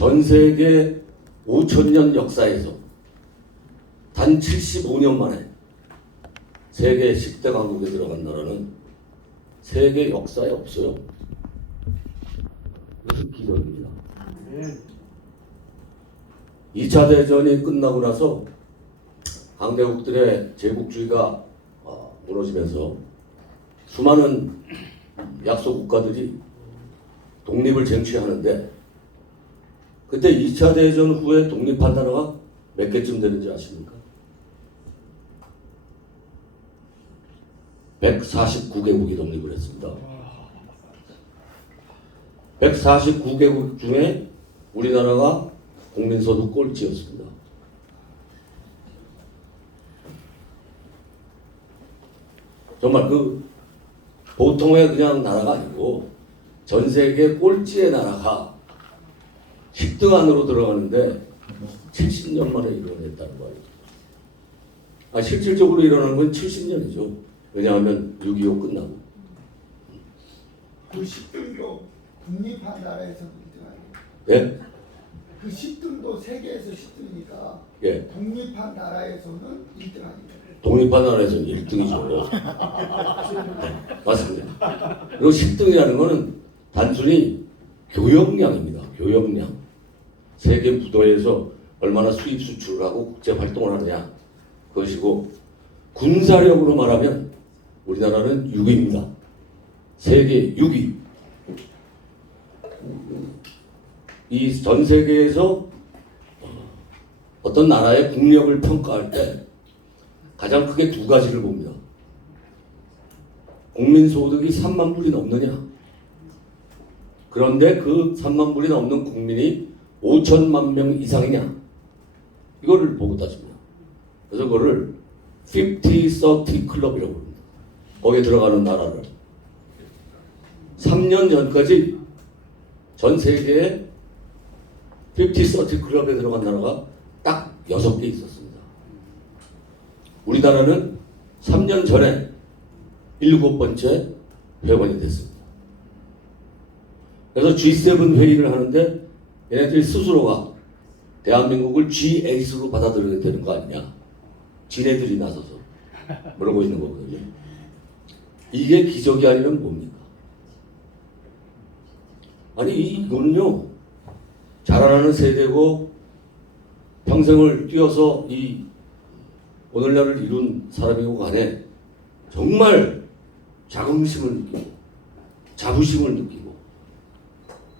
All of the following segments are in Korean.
전 세계 5,000년 역사에서 단 75년 만에 세계 10대 강국에 들어간 나라는 세계 역사에 없어요. 이것은 기적입니다. 2차 대전이 끝나고 나서 강대국들의 제국주의가 무너지면서 수많은 약소 국가들이 독립을 쟁취하는데, 그때 2차 대전 후에 독립한 나라가 몇 개쯤 되는지 아십니까? 149개국이 독립을 했습니다. 149개국 중에 우리나라가 국민소득 꼴찌였습니다. 정말 그 보통의 그냥 나라가 아니고 전 세계 꼴찌의 나라가 10등 안으로 들어가는데 70년 만에 이뤄냈다는 거예요. 실질적으로 일어난 건 70년이죠. 왜냐하면 6.25 끝나고. 그 10등도 독립한 나라에서 1등 아니에요? 예? 그 10등도 세계에서 10등이니까 예. 독립한 나라에서는 1등 아니에요? 독립한 나라에서는 1등이죠. 맞습니다. 그리고 10등이라는 것은 단순히 교역량입니다. 교역량. 세계 무도에서 얼마나 수입 수출을 하고 국제 활동을 하느냐, 그것이고, 군사력으로 말하면 우리나라는 6위입니다. 세계 6위. 이 전 세계에서 어떤 나라의 국력을 평가할 때 가장 크게 두 가지를 봅니다. 국민소득이 3만 불이 넘느냐. 그런데 그 3만 불이 넘는 국민이 5천만 명 이상이냐. 이거를 보고 따집니다. 그래서 그거를 50-30 클럽이라고 합니다. 거기에 들어가는 나라를. 3년 전까지 전 세계에 50-30 클럽에 들어간 나라가 딱 6개 있었습니다. 우리나라는 3년 전에 7번째 회원이 됐습니다. 그래서 G7 회의를 하는데 얘네들이 스스로가 대한민국을 G8로 받아들여야 되는 거 아니냐. 지네들이 나서서 그러고 있는 거거든요. 이게 기적이 아니면 뭡니까? 아니 이거는요, 자라나는 세대고 평생을 뛰어서 이 오늘날을 이룬 사람이고 간에 정말 자긍심을 느끼고 자부심을 느끼고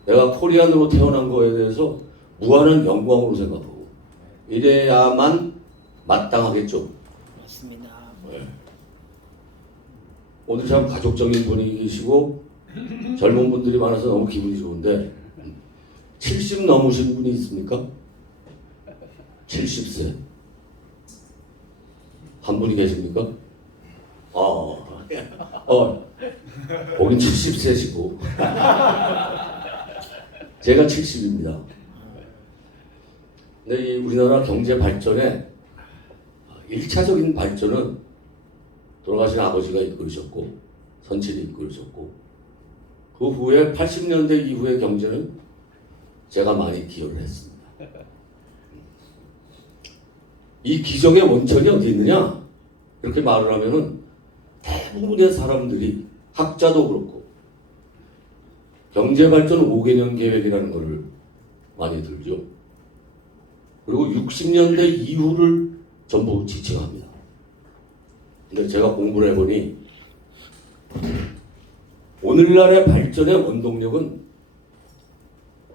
내가 코리안으로 태어난 거에 대해서 무한한 영광으로 생각하고 이래야만 마땅하겠죠. 맞습니다. 네. 오늘 참 가족적인 분위기시고 젊은 분들이 많아서 너무 기분이 좋은데, 70 넘으신 분이 있습니까? 70세. 한 분이 계십니까? 거긴 70세시고. 제가 70입니다. 근데 이 우리나라 경제 발전에 1차적인 발전은 돌아가신 아버지가 이끌으셨고, 선칠이 이끌으셨고, 그 후에 80년대 이후의 경제는 제가 많이 기여를 했습니다. 이 기적의 원천이 어디 있느냐? 이렇게 말을 하면은 대부분의 사람들이, 학자도 그렇고, 경제발전 5개년 계획이라는 것을 많이 들죠. 그리고 60년대 이후를 전부 지칭합니다. 근데 제가 공부를 해보니 오늘날의 발전의 원동력은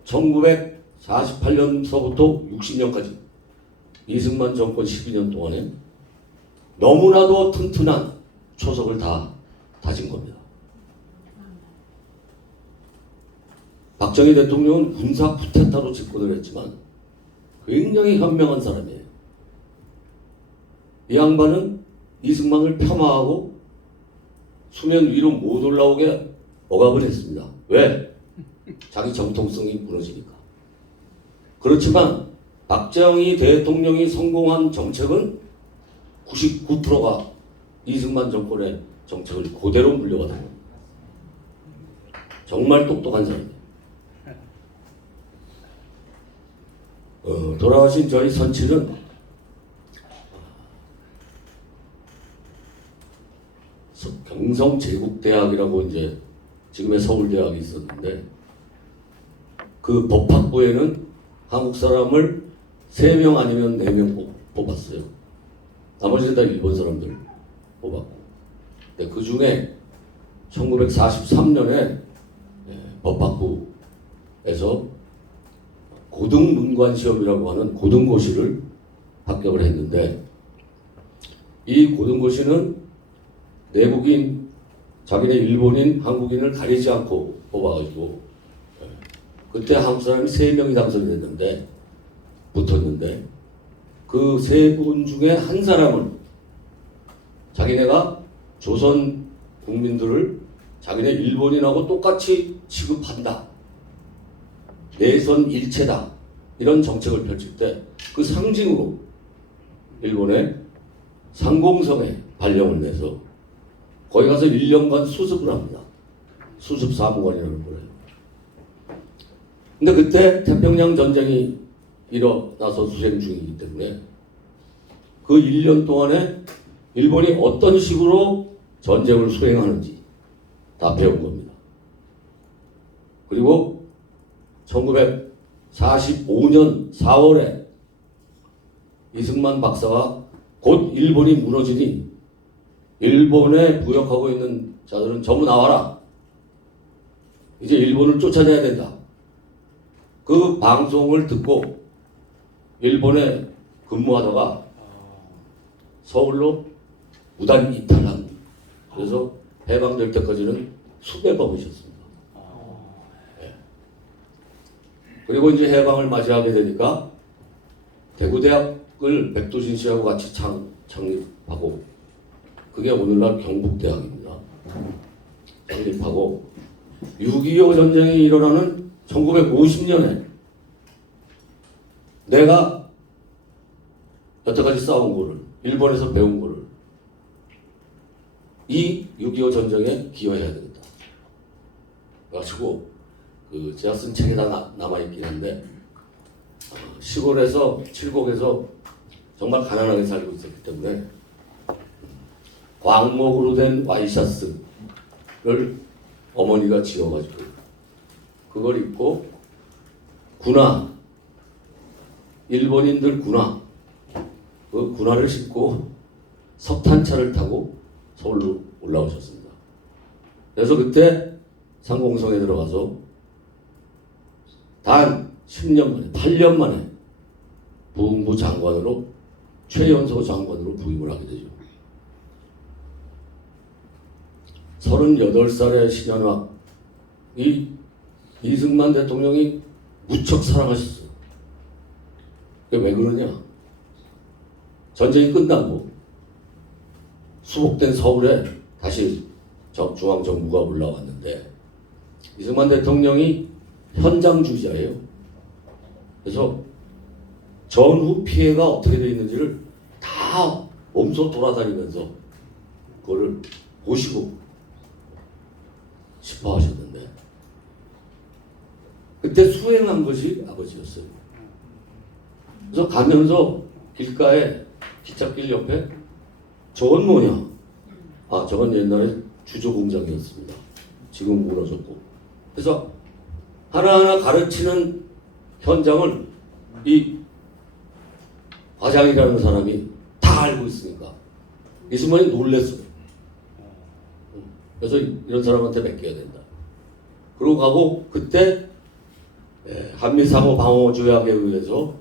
1948년서부터 60년까지 이승만 정권 12년 동안에 너무나도 튼튼한 초석을 다 다진 겁니다. 박정희 대통령은 군사 쿠데타로 집권을 했지만 굉장히 현명한 사람이에요. 이 양반은 이승만을 폄하하고 수면 위로 못 올라오게 억압을 했습니다. 왜? 자기 정통성이 무너지니까. 그렇지만 박정희 대통령이 성공한 정책은 99%가 이승만 정권의 정책을 그대로 물려받은 겁니다. 정말 똑똑한 사람이에요. 돌아가신 저희 선칠은 경성제국대학이라고 이제 지금의 서울대학이 있었는데 그 법학부에는 한국 사람을 3명 아니면 4명 뽑았어요. 나머지는 다 일본 사람들 뽑았고. 근데 그 중에 1943년에 법학부에서 고등문관시험이라고 하는 고등고시를 합격을 했는데 이 고등고시는 내국인, 자기네 일본인, 한국인을 가리지 않고 뽑아가지고 그때 한국 사람이 3명이 당선이 됐는데 붙었는데 그 3분 중에 한 사람은 자기네가 조선 국민들을 자기네 일본인하고 똑같이 취급한다. 내선 일체다. 이런 정책을 펼칠 때 그 상징으로 일본의 상공성에 발령을 내서 거기 가서 1년간 수습을 합니다. 수습 사무관이라는 거예요. 근데 그때 태평양 전쟁이 일어나서 수행 중이기 때문에 그 1년 동안에 일본이 어떤 식으로 전쟁을 수행하는지 다 배운 겁니다. 그리고 1945년 4월에 이승만 박사가 곧 일본이 무너지니 일본에 부역하고 있는 자들은 전부 나와라. 이제 일본을 쫓아내야 된다. 그 방송을 듣고 일본에 근무하다가 서울로 무단 이탈한. 그래서 해방될 때까지는 수배 범이셨습니다. 그리고 이제 해방을 맞이하게 되니까 대구대학을 백두신 씨하고 같이 창립하고 그게 오늘날 경북대학입니다. 창립하고 6.25 전쟁이 일어나는 1950년에 내가 여태까지 싸운 거를 일본에서 배운 거를 이 6.25 전쟁에 기여해야 되겠다. 그래가지고 제가 쓴 책에 다 남아있긴 한데 시골에서 칠곡에서 정말 가난하게 살고 있었기 때문에 광목으로 된 와이셔츠를 어머니가 지어가지고 그걸 입고 군화, 일본인들 군화, 그 군화를 신고 석탄차를 타고 서울로 올라오셨습니다. 그래서 그때 상공성에 들어가서 단 10년 만에, 8년 만에 부흥부 장관으로 최연소 장관으로 부임을 하게 되죠. 38살의 신현화, 이 이승만 대통령이 무척 사랑하셨어요. 그게 왜 그러냐? 전쟁이 끝나고 수복된 서울에 다시 중앙정부가 올라왔는데 이승만 대통령이 현장 주지자예요. 그래서 전후 피해가 어떻게 되어 있는지를 다 몸소 돌아다니면서 그거를 보시고 싶어 하셨는데 그때 수행한 것이 아버지였어요. 그래서 가면서 길가에 기찻길 옆에 저건 뭐냐? 아, 저건 옛날에 주조 공장이었습니다. 지금 무너졌고. 그래서 하나하나 가르치는 현장을 이 과장이라는 사람이 다 알고 있으니까 이승만이 놀랬어요. 그래서 이런 사람한테 맡겨야 된다. 그러고 가고 그때 한미상호 방어 조약에 의해서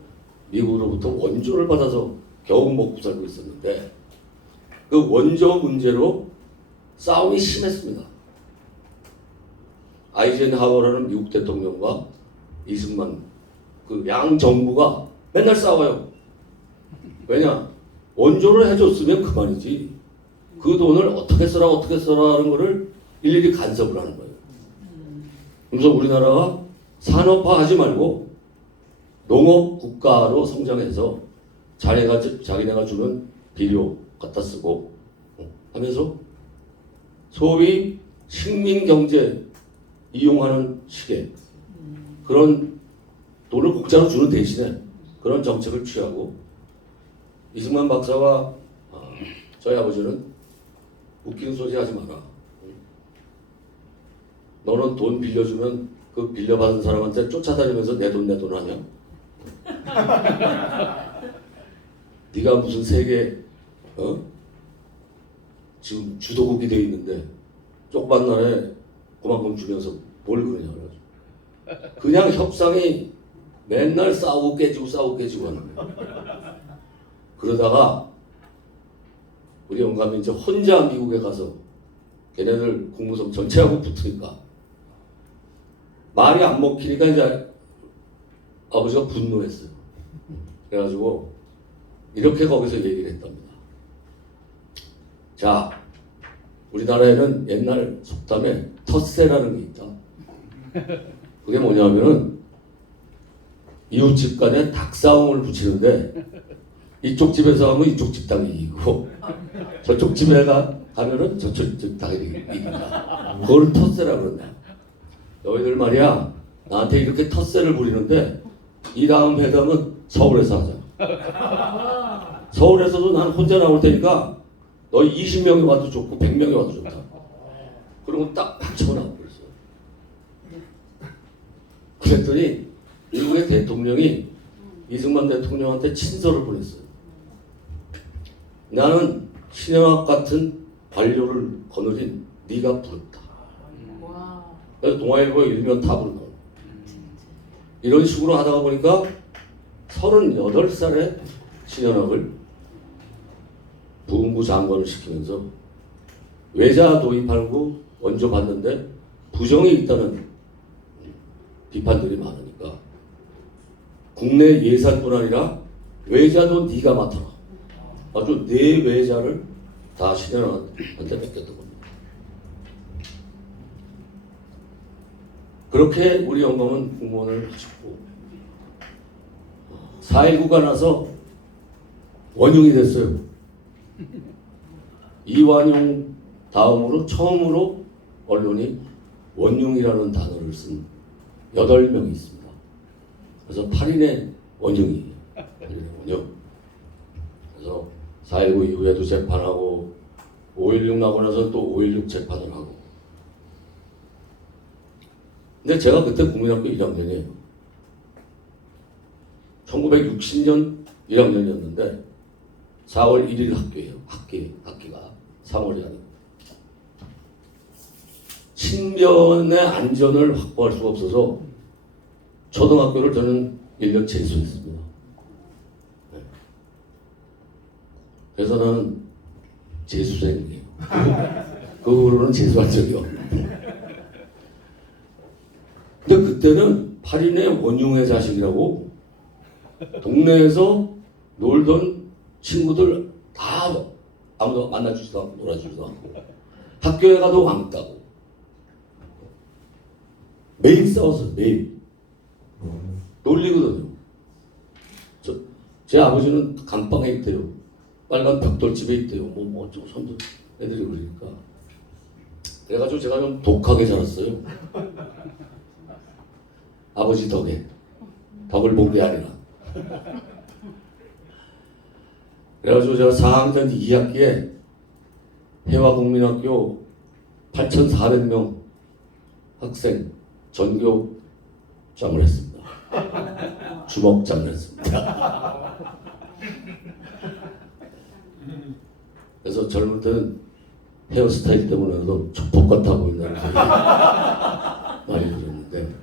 미국으로부터 원조를 받아서 겨우 먹고 살고 있었는데 그 원조 문제로 싸움이 심했습니다. 아이젠하워라는 미국 대통령과 이승만 그 양 정부가 맨날 싸워요. 왜냐? 원조를 해줬으면 그만이지. 그 돈을 어떻게 써라 하는 거를 일일이 간섭을 하는 거예요. 그래서 우리나라가 산업화하지 말고 농업 국가로 성장해서 자기네가 주는 비료 갖다 쓰고 하면서 소위 식민 경제 이용하는 식의 그런 돈을 공짜로 주는 대신에 그런 정책을 취하고 이승만 박사와 저희 아버지는 웃기는 소리 하지 마라. 너는 돈 빌려주면 그 빌려받은 사람한테 쫓아다니면서 내 돈 하냐? 네가 무슨 세계 지금 주도국이 돼 있는데 조그만 나라에 그만큼 주면서 뭘 그러냐 그래가지고 그냥 협상이 맨날 싸우고 깨지고 하는 거야. 그러다가 우리 영감이 이제 혼자 미국에 가서 걔네들 국무성 전체하고 붙으니까 말이 안 먹히니까 이제 아버지가 분노했어요. 그래가지고 이렇게 거기서 얘기를 했답니다. 자, 우리나라에는 옛날 속담에 텃세라는 게 있다. 그게 뭐냐면은 이웃집 간에 닭싸움을 붙이는데 이쪽 집에서 하면 이쪽 집 닭이 이기고 저쪽 집에 가면은 저쪽 집 닭이 이긴다. 그걸 텃세라고 그런다. 너희들 말이야 나한테 이렇게 텃세를 부리는데 이 다음 회담은 서울에서 하자. 서울에서도 난 혼자 나올 테니까 너희 20명이 와도 좋고 100명이 와도 좋다. 그러고 딱 박차고 나오고 그랬어요. 그랬더니 미국의 대통령이 이승만 대통령한테 친서를 보냈어요. 나는 신영학 같은 관료를 거느린 네가 부럽다. 그래서 동아일보에 일면 다 부르는 거예요. 이런 식으로 하다가 보니까 38살에 신현학을 부흥부 장관을 시키면서 외자 도입하고 원조 받는데 부정이 있다는 비판들이 많으니까 국내 예산뿐 아니라 외자도 네가 맡아라. 아주 네 외자를 다 신현학한테 맡겼던 겁니다. 그렇게 우리 영감은 공무원을 하셨고 4.19가 나서 원흉이 됐어요. 이완용 다음으로 처음으로 언론이 원흉이라는 단어를 쓴 8명이 있습니다. 그래서 8인의 원흉이에요. 8인의 원흉. 그래서 4.19 이후에도 재판하고 5.16 나고 나서 또 5.16 재판을 하고. 근데 제가 그때 국민학교 1학년이에요. 1960년 1학년이었는데 4월 1일 학교예요. 학기가 3월이 아니고. 신변의 안전을 확보할 수가 없어서 초등학교를 저는 1년 재수했습니다. 네. 그래서 나는 재수생이에요. 그 후로는 재수한 적이 없는데. 근데 그때는 8인의 원흉의 자식이라고 동네에서 놀던 친구들 다 아무도 만나주지도 않고 놀아주지도 않고 학교에 가도 왕따고 매일 싸웠어요. 매일 놀리거든요. 제 아버지는 감방에 있대요. 빨간 벽돌집에 있대요. 뭐 어쩌고 손들 애들이 그러니까 그래가지고 제가 좀 독하게 자랐어요. 아버지 덕에 덕을 본 게 아니라. 그래가지고 제가 4학년 2학기에 해화국민학교 8,400명 학생 전교장을 했습니다. 주먹장을 했습니다. 그래서 젊을 때는 헤어스타일 때문에도 족복 같아 보인다는 소리 많이 들었는데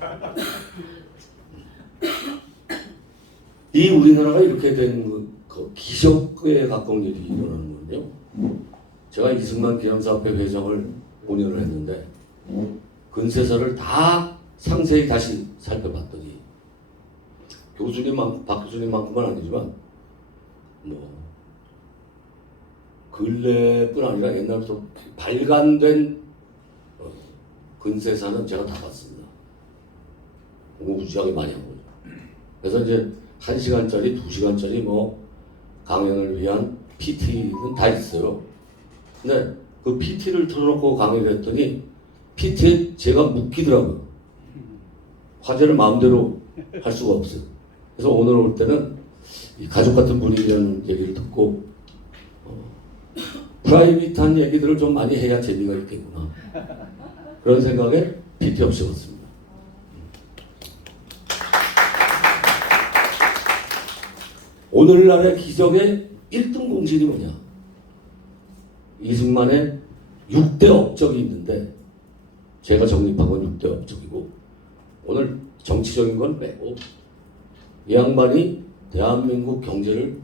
이 우리나라가 이렇게 된 그 기적에 가까운 일이 일어나는 거거든요. 제가 이승만 기념사업회 회장을 5년을 했는데 근세사를 다 상세히 다시 살펴봤더니 박 교수님만큼은 아니지만 뭐 근래뿐 아니라 옛날부터 발간된 근세사는 제가 다 봤습니다. 무지하게 많이 한 거죠. 그래서 이제 1시간짜리, 2시간짜리 뭐 강연을 위한 PT는 다 있어요. 근데 그 PT를 틀어놓고 강의를 했더니 PT에 제가 묶이더라고요. 화제를 마음대로 할 수가 없어요. 그래서 오늘 올 때는 이 가족 같은 분위기라는 얘기를 듣고 프라이빗한 얘기들을 좀 많이 해야 재미가 있겠구나. 그런 생각에 PT 없이 왔습니다. 오늘날의 기적의 1등 공신이 뭐냐? 이승만의 6대 업적이 있는데 제가 정립한 건 6대 업적이고 오늘 정치적인 건 빼고 이 양반이 대한민국 경제를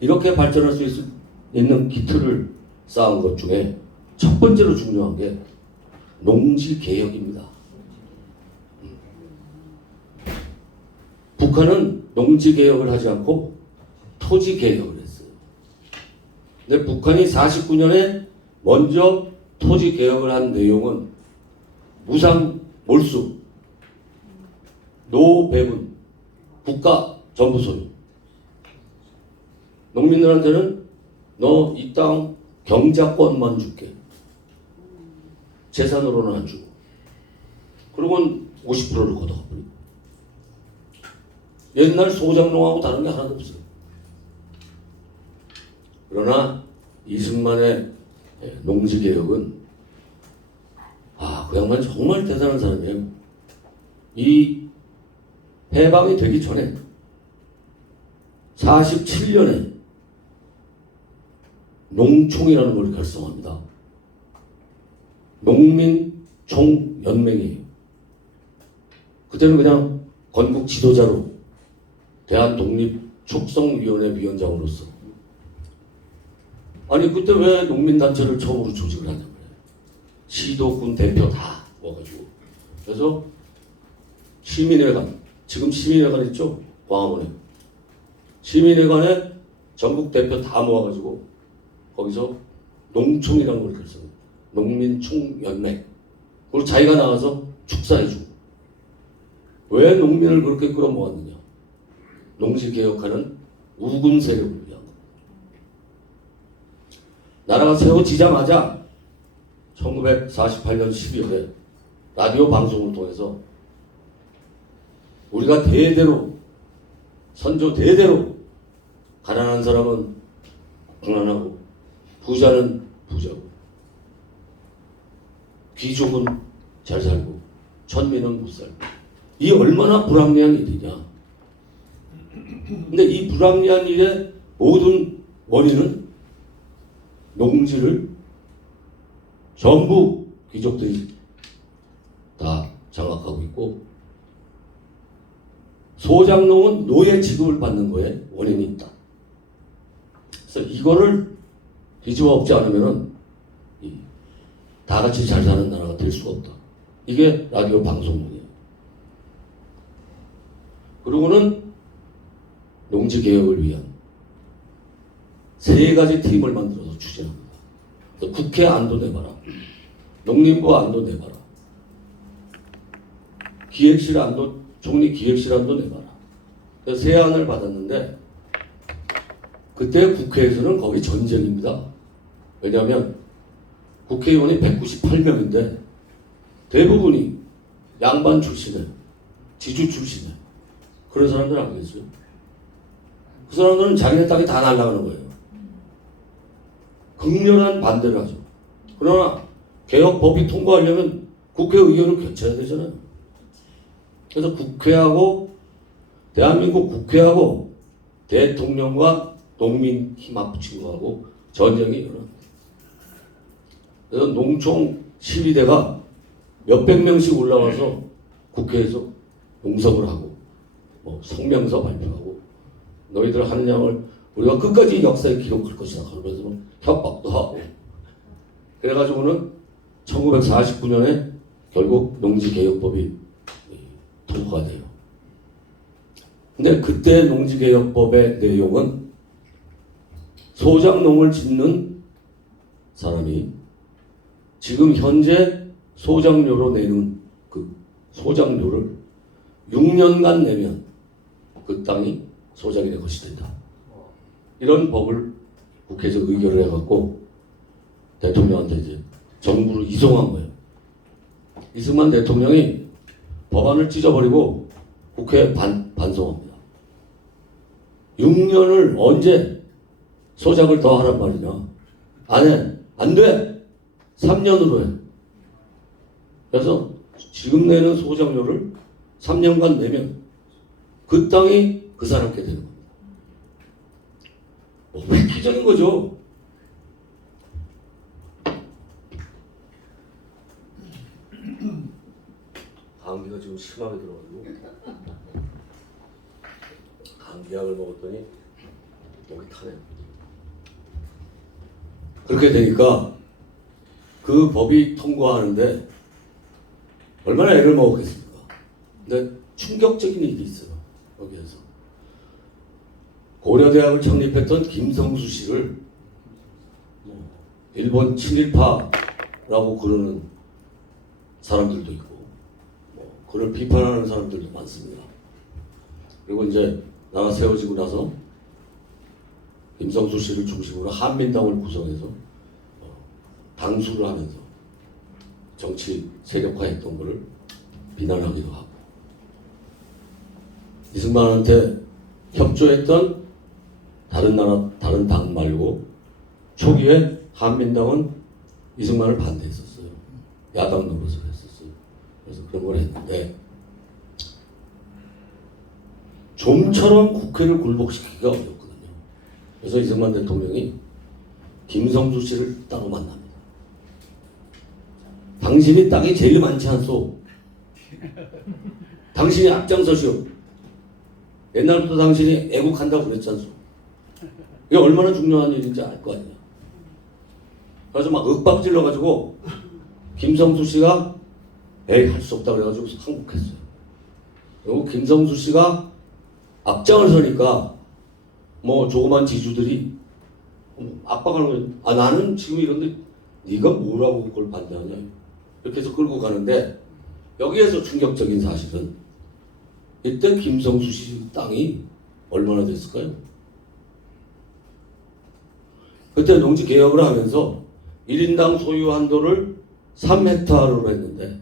이렇게 발전할 수 있는 기틀을 쌓은 것 중에 첫 번째로 중요한 게 농지개혁입니다. 북한은 농지개혁을 하지 않고 토지개혁을 했어요. 근데 북한이 49년에 먼저 토지개혁을 한 내용은 무상 몰수, 노배분, 국가 전부 소유. 농민들한테는 너 이 땅 경작권만 줄게. 재산으로는 안 주고. 그러고는 50%를 걷어가버려. 옛날 소장농하고 다른 게 하나도 없어요. 그러나 이승만의 농지개혁은 그 양반 정말 대단한 사람이에요. 이 해방이 되기 전에 47년에 농총이라는 걸 결성합니다. 농민총연맹이에요. 그때는 그냥 건국 지도자로 대한독립축성위원회 위원장으로서 아니 그때 왜 농민단체를 처음으로 조직을 하냐 말이에요. 시도군 대표 다 모아가지고 그래서 시민회관 지금 시민회관 있죠? 광화문에 시민회관에 전국 대표 다 모아가지고 거기서 농총이라는 걸 결성해요. 농민총연맹. 그리고 자기가 나가서 축사해주고. 왜 농민을 그렇게 끌어모았느냐? 농지개혁하는 우군 세력을 위한 겁니다. 나라가 세워지자마자 1948년 12월에 라디오 방송을 통해서 우리가 대대로 선조 대대로 가난한 사람은 가난하고 부자는 부자고 귀족은 잘 살고 천민은 못 살고 이 얼마나 불합리한 일이냐. 근데 이 불합리한 일의 모든 원인은 농지를 전부 귀족들이 다 장악하고 있고 소장농은 노예 취급을 받는 거에 원인이 있다. 그래서 이거를 뒤집어 엎지 않으면은 다 같이 잘 사는 나라가 될 수가 없다. 이게 라디오 방송문이에요. 그리고는 농지개혁을 위한 3가지 팀을 만들어서 추진합니다. 국회 안도 내봐라. 농림부 안도 내봐라. 기획실 안도, 총리 기획실 안도 내봐라. 그래서 3안을 받았는데 그때 국회에서는 거의 전쟁입니다. 왜냐하면 국회의원이 198명인데 대부분이 양반 출신에 지주 출신에 그런 사람들 아니겠어요? 그 사람들은 자기네 땅이 다 날아가는 거예요. 극렬한 반대를 하죠. 그러나 개혁법이 통과하려면 국회 의견을 교체해야 되잖아요. 그래서 국회하고 대한민국 국회하고 대통령과 농민 힘 합친 거하고 전쟁이 일어납니다. 그래서 농총 12대가 몇백 명씩 올라와서 국회에서 농성을 하고 뭐 성명서 발표하고 너희들 하는 양을 우리가 끝까지 역사에 기록할 것이다. 그러면서 협박도 하고 그래가지고는 1949년에 결국 농지개혁법이 통과가 돼요. 근데 그때 농지개혁법의 내용은 소장농을 짓는 사람이 지금 현재 소장료로 내는 그 소장료를 6년간 내면 그 땅이 소장인의 것이 된다. 이런 법을 국회에서 의결을 해갖고 대통령한테 이제 정부로 이송한 거예요. 이승만 대통령이 법안을 찢어버리고 국회에 반송합니다. 6년을 언제 소작을 더 하란 말이냐. 안 해. 안 돼. 3년으로 해. 그래서 지금 내는 소작료를 3년간 내면 그 땅이 그 사람께 되는 겁니다. 획기적인 거죠. 감기가 지금 심하게 들어가지고 감기약을 먹었더니 목이 타네요. 그렇게 되니까 그 법이 통과하는데 얼마나 애를 먹었겠습니까? 근데 충격적인 일이 있어요. 여기에서 고려대학을 창립했던 김성수 씨를 일본 친일파라고 그러는 사람들도 있고 그를 비판하는 사람들도 많습니다. 그리고 이제 나라 세워지고 나서 김성수 씨를 중심으로 한민당을 구성해서 당수를 하면서 정치 세력화했던 것을 비난하기도 하고 이승만한테 협조했던 다른 나라, 다른 당 말고 초기에 한민당은 이승만을 반대했었어요. 야당 노릇을 했었어요. 그래서 그런 걸 했는데 좀처럼 국회를 굴복시키기가 어렵거든요. 그래서 이승만 대통령이 김성수 씨를 따로 만납니다. 당신이 땅이 제일 많지 않소? 당신이 앞장서시오. 옛날부터 당신이 애국한다고 그랬지 않소? 이게 얼마나 중요한 일인지 알 거 아니야. 그래서 막 윽박질러가지고 김성수 씨가 에이 할 수 없다 그래가지고 항복했어요. 그리고 김성수 씨가 앞장을 서니까 뭐 조그만 지주들이 압박하는 거예요. 아 나는 지금 이런데 네가 뭐라고 그걸 반대하냐 이렇게 해서 끌고 가는데 여기에서 충격적인 사실은 이때 김성수 씨 땅이 얼마나 됐을까요? 그때 농지 개혁을 하면서 1인당 소유 한도를 3헥타르로 했는데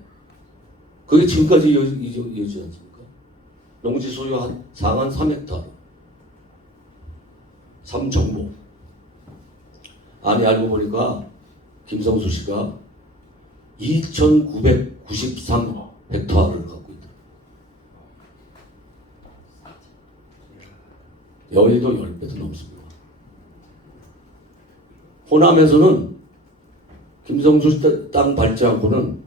그게 지금까지 이어지지 않습니까? 농지 소유 상한 3헥타르 3정보. 아니 알고 보니까 김성수 씨가 2,993 헥타르를 갖고 있다. 여의도 10배도 넘습니다. 호남에서는 김성수 씨 땅 밟지 않고는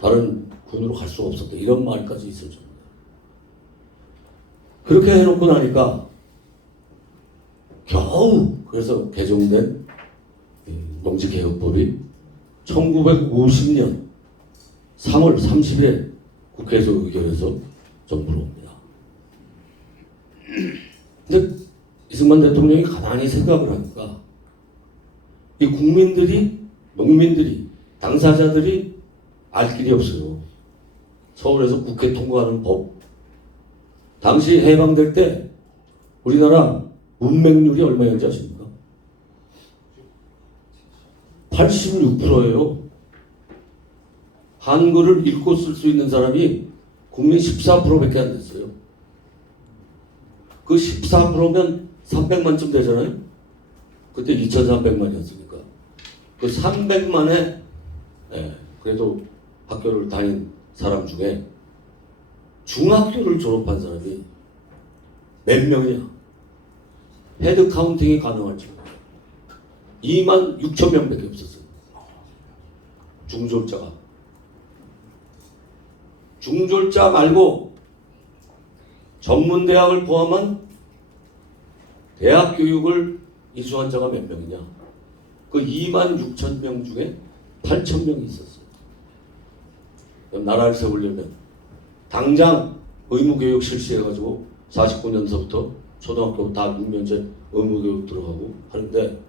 다른 군으로 갈 수가 없었다. 이런 말까지 있을 정도예요. 그렇게 해놓고 나니까 겨우 그래서 개정된 농지개혁법이 1950년 3월 30일에 국회에서 의결해서 정부로 옵니다. 근데 이승만 대통령이 가만히 생각을 하니까 이 국민들이, 농민들이, 당사자들이 알 길이 없어요. 서울에서 국회 통과하는 법. 당시 해방될 때 우리나라 문맹률이 얼마였는지 아십니까? 86%예요. 한글을 읽고 쓸 수 있는 사람이 국민 14%밖에 안 됐어요. 그 14%면 300만쯤 되잖아요. 그때 2,300만이었으니까. 그 300만에 그래도 학교를 다닌 사람 중에 중학교를 졸업한 사람이 몇 명이냐? 헤드 카운팅이 가능할 정도. 2만 6천 명밖에 없었어요. 중졸자가. 중졸자 말고 전문대학을 포함한 대학 교육을 이수한 자가 몇 명이냐? 그 2만 6천 명 중에 8천 명이 있었어요. 그럼 나라를 세우려면 당장 의무교육 실시해가지고 49년서부터 초등학교 다 6년제 의무교육 들어가고 하는데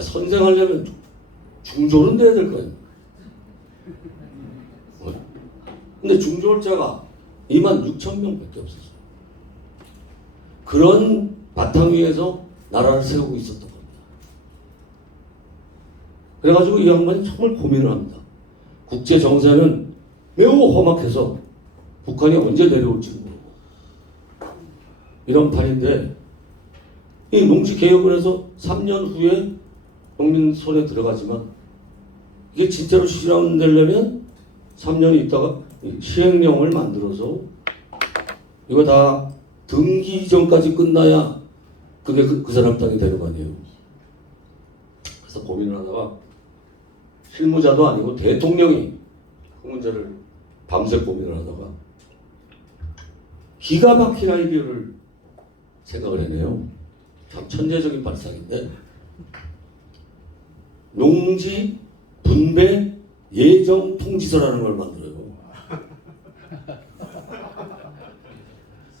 선생하려면 중졸은 돼야 될 거 아니에요. 근데 중졸자가 2만 6천 명밖에 없었어요. 그런 바탕 위에서 나라를 세우고 있었던 겁니다. 그래가지고 이 양반이 정말 고민을 합니다. 국제 정세는 매우 험악해서 북한이 언제 내려올지 모르고 이런 판인데 이 농지 개혁을 해서 3년 후에 농민 손에 들어가지만 이게 진짜로 실현되려면 3년 있다가 시행령을 만들어서 이거 다 등기 이전까지 끝나야 그게 그 사람 땅이 되는 거 아니에요. 그래서 고민을 하다가 실무자도 아니고 대통령이 그 문제를 밤새 고민을 하다가 기가 막힌 아이디어를 생각을 해내요. 참 천재적인 발상인데 농지 분배 예정 통지서라는 걸 만들어요.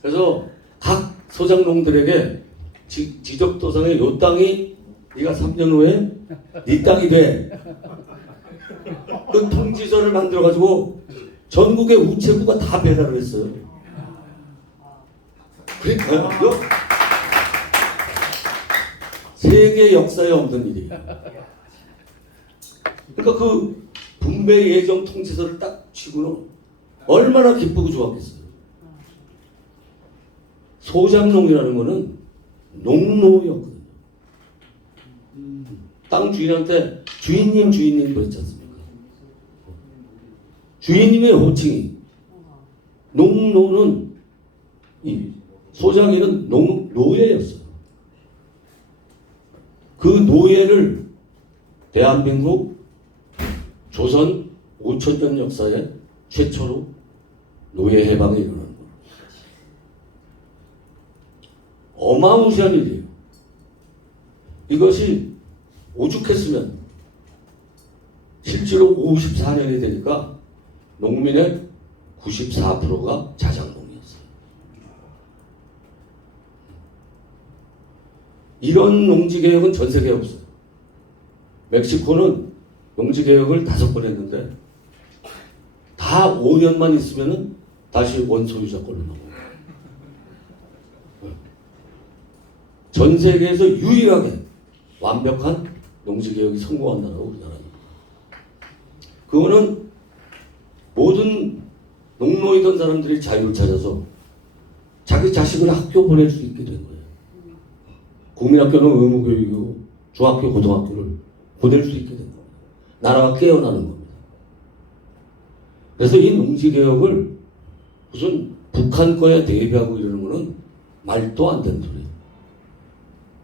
그래서 각 소장농들에게 지적도상에 요 땅이 네가 3년 후에 네 땅이 돼. 그 통지서를 만들어 가지고 전국의 우체부가 다 배달을 했어요. 그러니까요. 세계 역사에 없는 일이에요. 그러니까 그 분배 예정 통지서를 딱 치고는 얼마나 기쁘고 좋았겠어요. 소장농이라는 거는 농노였거든요. 땅 주인한테 주인님 그랬지 않습니까? 주인님의 호칭이 농노는 이 소장이는 노예였어요. 그 노예를 대한민국 조선 5천년 역사에 최초로 노예 해방이 일어난 거예요. 어마무시한 일이에요. 이것이 오죽했으면 실제로 54년이 되니까 농민의 94%가 자작농이었어요. 이런 농지개혁은 전 세계에 없어요. 멕시코는 농지개혁을 5번 했는데 다 5년만 있으면 다시 원소유자 걸로 넘어가요. 전 세계에서 유일하게 완벽한 농지개혁이 성공한 나라가 우리나라입니다. 그거는 모든 농노이던 사람들이 자유를 찾아서 자기 자식을 학교 보낼 수 있게 된 거예요. 국민학교는 의무교육이고 중학교, 고등학교를 보낼 수 있게 된 겁니다. 나라가 깨어나는 겁니다. 그래서 이 농지개혁을 무슨 북한 거에 대비하고 이러는 거는 말도 안 되는 소리예요.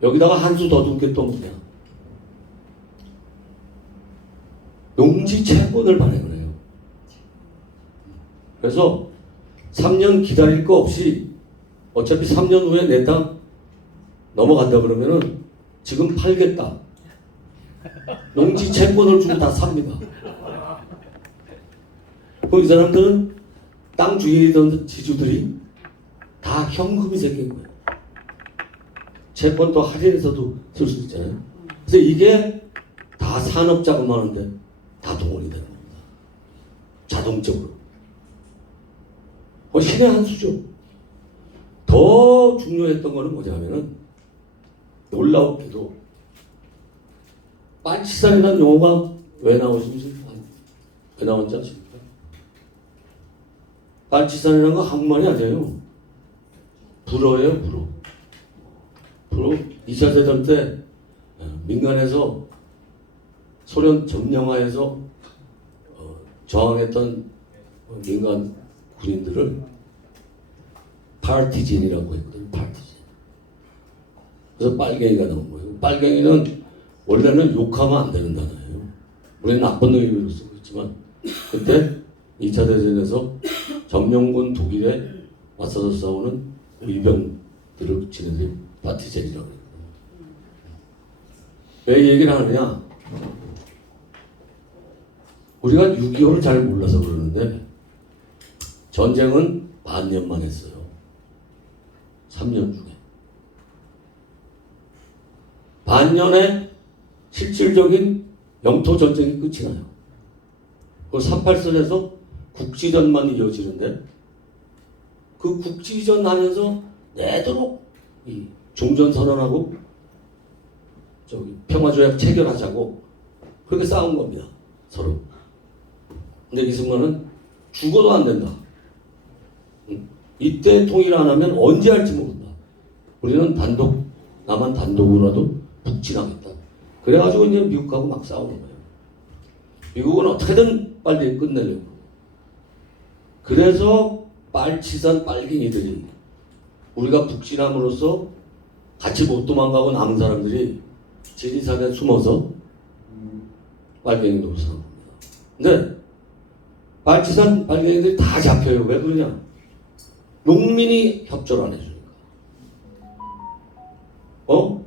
여기다가 한 수 더 둔 게 또 뭐냐. 농지 채권을 발행을 해요. 그래서 3년 기다릴 거 없이 어차피 3년 후에 내 땅 넘어간다 그러면은 지금 팔겠다. 농지 채권을 주고 다 삽니다. 그럼 이 사람들은 땅 주인이던 지주들이 다 현금이 생긴 거예요. 채권도 할인해서도 쓸 수 있잖아요. 그래서 이게 다 산업자금만 하는데 다 동원이 되는 겁니다. 자동적으로. 신의 한 수죠. 더 중요했던 거는 뭐냐면은 놀라웠게도 빨치산이라는 용어가 왜 나오는지 아십니까? 빨치산이라는 건 한국말이 아니에요. 불어예요, 불어. 불어 2차 대전 때 민간에서 소련 점령하에서 저항했던 민간 군인들을 파티진이라고 했거든요. 파티진. 그래서 빨갱이가 나온 거예요. 빨갱이는 원래는 욕하면 안 되는 단어예요. 우리는 나쁜 의미로 쓰고 있지만 그때 2차 대전에서 점령군 독일에 맞서서 싸우는 의병들을 지네들이 파티젠이라고 해요. 왜 이 얘기를 하느냐? 우리가 6.25를 잘 몰라서 그러는데 전쟁은 반년만 했어요. 3년 중에. 반년에 실질적인 영토 전쟁이 끝이 나요. 그 38선에서 국지전만 이어지는데 그 국지전 하면서 내도록 이 종전선언하고 평화조약 체결하자고 그렇게 싸운 겁니다. 서로. 근데 이승만은 죽어도 안 된다. 이때 통일 안 하면 언제 할지 모른다. 우리는 남한 단독으로라도 북진하겠다. 그래가지고 이제 미국하고 막 싸우는 거예요. 미국은 어떻게든 빨리 끝내려고. 그래서 빨치산 빨갱이들이 우리가 북진함으로써 같이 못 도망가고 남은 사람들이 지리산에 숨어서 빨갱이 노릇을 합니다. 근데 빨치산 빨갱이들이 다 잡혀요. 왜 그러냐? 농민이 협조를 안 해주니까.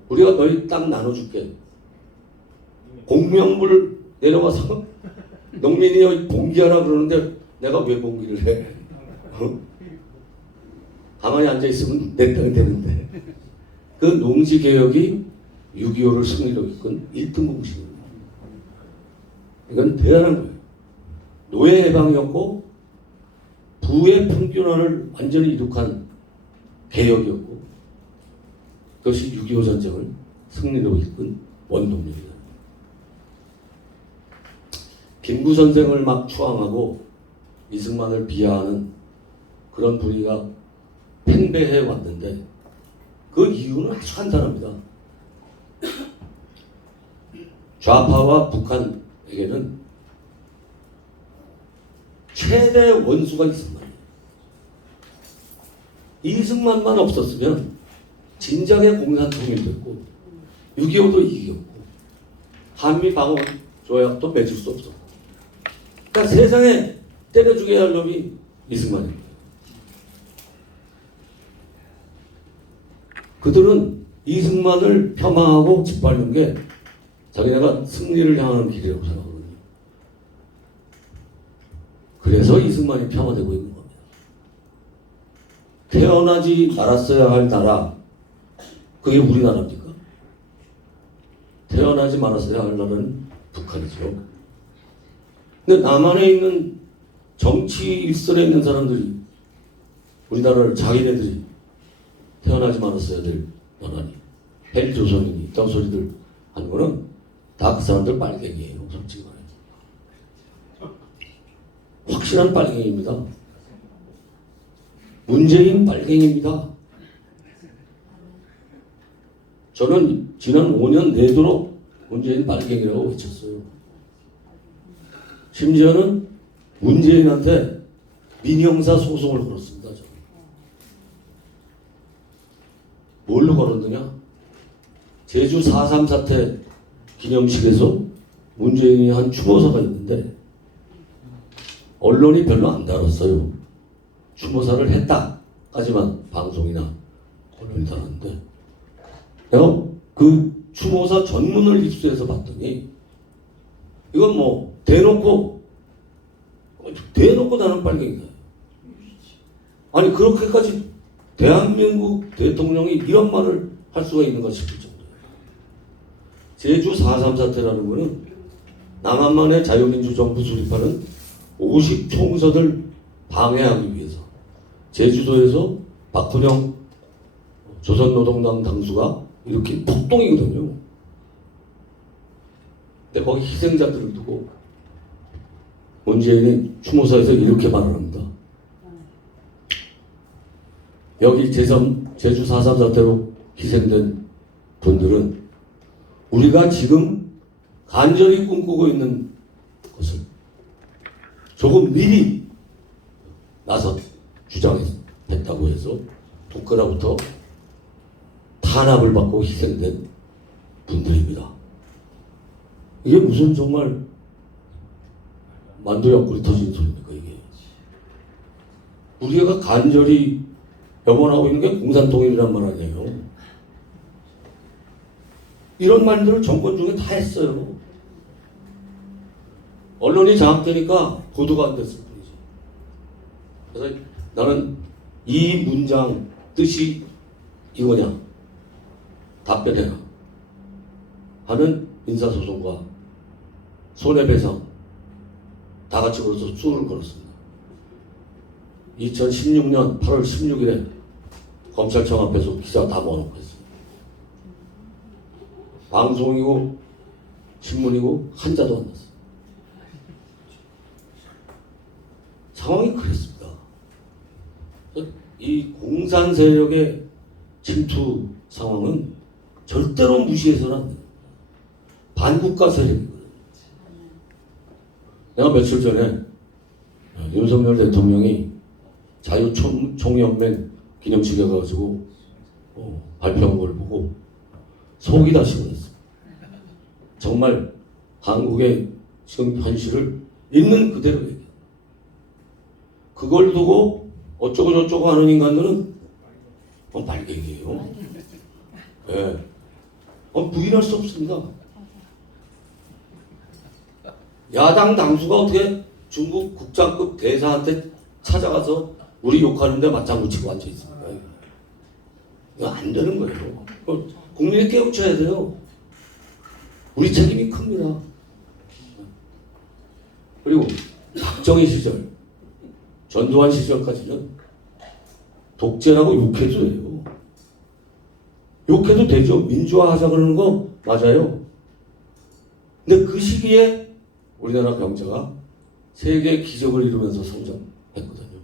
우리가 너희 땅 나눠줄게. 공명물 내려와서 농민이 여기 봉기하라 그러는데 내가 왜 봉기를 해? 가만히 앉아있으면 내 땅이 되는데. 그 농지개혁이 6.25를 승리로 이끈 1등 공신입니다. 이건 대단한 거예요. 노예 해방이었고 부의 평균화를 완전히 이룩한 개혁이었고 그것이 6.25 전쟁을 승리로 이끈 원동력입니다. 김구 선생을 막 추앙하고 이승만을 비하하는 그런 분위기가 팽배해 왔는데 그 이유는 아주 간단합니다. 좌파와 북한에게는 최대 원수가 이승만이에요. 이승만만 없었으면 진작에 공산통일이 됐고 6.25도 이겼고 한미 방어 조약도 맺을 수 없었고 그러니까 세상에 때려주게 할 놈이 이승만입니다. 그들은 이승만을 폄하하고 짓밟는 게 자기네가 승리를 향하는 길이라고 생각하거든요. 그래서 이승만이 폄하되고 있는 겁니다. 태어나지 말았어야 할 나라, 그게 우리나라입니까? 태어나지 말았어야 할 나라는 북한이죠. 근데 남한에 있는 정치 일선에 있는 사람들이 우리나라를 자기네들이 태어나지 말았어야 될 나라니 헬조선이니 이딴 소리들 하는 거는 다 그 사람들 빨갱이에요. 솔직히 말해서 확실한 빨갱이입니다. 문재인 빨갱이입니다. 저는 지난 5년 내도록 문재인 빨갱이라고 외쳤어요. 심지어는 문재인한테 민형사 소송을 걸었습니다. 저는. 뭘로 걸었느냐? 제주 4.3 사태 기념식에서 문재인이 한 추모사가 있는데 언론이 별로 안 다뤘어요. 추모사를 했다까지만 방송이나 언론이 다뤘는데 내가 그 추모사 전문을 입수해서 봤더니 이건 뭐 대놓고 나는 빨갱이다. 아니 그렇게까지 대한민국 대통령이 이런 말을 할 수가 있는가 싶을 정도예요. 제주 4.3 사태라는 것은 남한만의 자유민주 정부 수립하는 50 총선을 방해하기 위해서 제주도에서 박근영 조선노동당 당수가 이렇게 폭동이거든요. 근데 거기 희생자들을 두고 문재인이 추모사에서 이렇게 말을 합니다. 여기 제주 4.3 사태로 희생된 분들은 우리가 지금 간절히 꿈꾸고 있는 것을 조금 미리 나서 주장했다고 해서 북한으로부터 탄압을 받고 희생된 분들입니다. 이게 무슨 정말 만두 옆구리 터진 소리입니까 이게. 우리가 간절히 염원하고 있는 게 공산통일이란 말 아니에요. 이런 말들을 정권 중에 다 했어요. 언론이 장악되니까 보도가 안 됐을 뿐이지. 그래서 나는 이 문장 뜻이 이거냐 답변해라 하는 민사소송과 손해배상 다 같이 걸어서 수를 걸었습니다. 2016년 8월 16일에 검찰청 앞에서 기자 다 모아놓고 했습니다. 방송이고 신문이고 한자도 안 났어요. 상황이 그랬습니다. 이 공산 세력의 침투 상황은 절대로 무시해서는 안 돼요. 반국가 세력이거든요. 내가 며칠 전에 윤석열 대통령이 자유총연맹 기념식에 가가지고 발표한 걸 보고 속이 다 시원했어요. 정말 한국의 지금 현실을 있는 그대로 얘기해요. 그걸 두고 어쩌고 저쩌고 하는 인간들은 말갱이에요. 예. 부인할 수 없습니다. 야당 당수가 어떻게 중국 국장급 대사한테 찾아가서 우리 욕하는데 맞장구 치고 앉아 있습니까? 이거 안 되는 거예요. 국민이 깨우쳐야 돼요. 우리 책임이 큽니다. 그리고 박정희 시절, 전두환 시절까지는 독재라고 욕해도 돼요. 욕해도 되죠. 민주화하자 그러는 거 맞아요. 근데 그 시기에 우리나라 경제가 세계 기적을 이루면서 성장했거든요.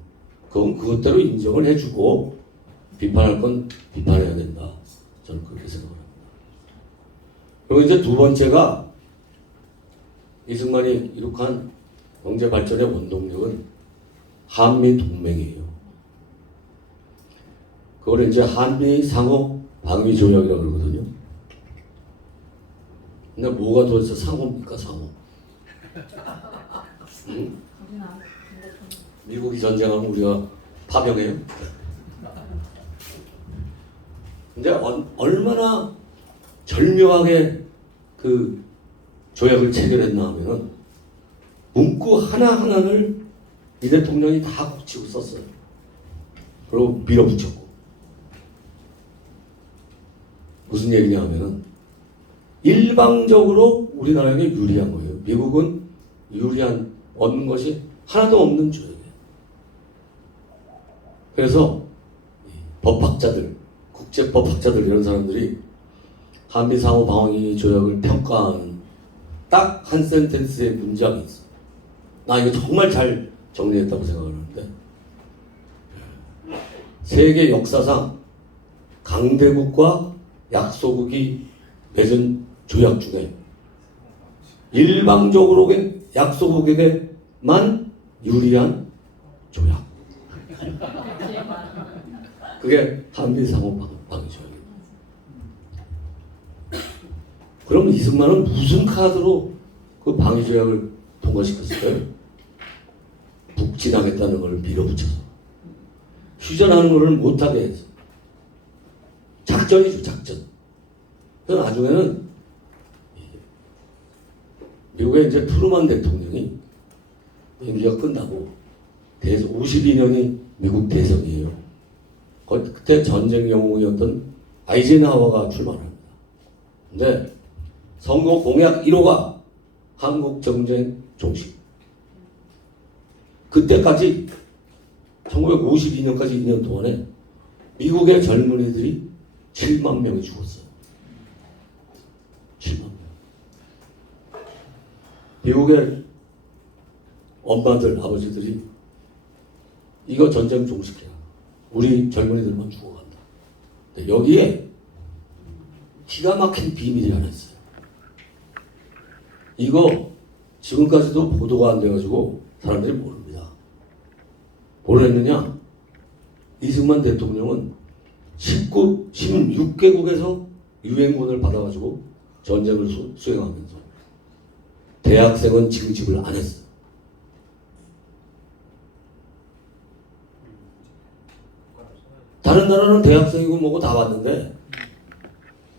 그건 그것대로 인정을 해주고 비판할 건 비판해야 된다. 저는 그렇게 생각을 합니다. 그리고 이제 두 번째가 이승만이 이룩한 경제 발전의 원동력은 한미 동맹이에요. 그걸 이제 한미 상호 방위 조약이라고 그러거든요. 근데 뭐가 도대체 상호입니까, 상호? 응? 미국이 전쟁하면 우리가 파병해요? 근데 얼마나 절묘하게 그 조약을 체결했나 하면은 문구 하나하나를 이 대통령이 다 붙이고 썼어요. 그리고 밀어붙였고. 무슨 얘기냐 하면은 일방적으로 우리나라에게 유리한 거예요. 미국은 유리한 얻는 것이 하나도 없는 조약이에요. 그래서 법학자들, 국제법학자들 이런 사람들이 한미 상호 방위 조약을 평가하는 딱 한 센텐스의 문장이 있어요. 나 이거 정말 잘 정리했다고 생각하는데, 세계 역사상 강대국과 약소국이 맺은 조약 중에 일방적으로 약소국에게만 유리한 조약. 그게 한미 상호 방위 조약입니다. 그럼 이승만은 무슨 카드로 그 방위 조약을 통과시켰을까요? 북진하겠다는 걸 밀어붙여서 휴전하는 것을 못하게 해서 작전이죠, 작전. 그래서 나중에는 미국의 이제 트루먼 대통령이 임기가 끝나고 52년이 미국 대선이에요. 그때 전쟁 영웅이었던 아이젠하워가 출마합니다. 근데 선거 공약 1호가 한국 정쟁 종식. 그때까지 1952년까지 2년 동안에 미국의 젊은이들이 7만 명이 죽었어요. 7만 명. 미국의 엄마들, 아버지들이 이거 전쟁 종식해야 우리 젊은이들만 죽어간다. 근데 여기에 기가 막힌 비밀이 하나 있어요. 이거 지금까지도 보도가 안 돼가지고 사람들이 모릅니다. 뭐를 했느냐? 이승만 대통령은 16개국에서 유엔군을 받아가지고 전쟁을 수행하면서 대학생은 징집을 안 했어요. 다른 나라는 대학생이고 뭐고 다 왔는데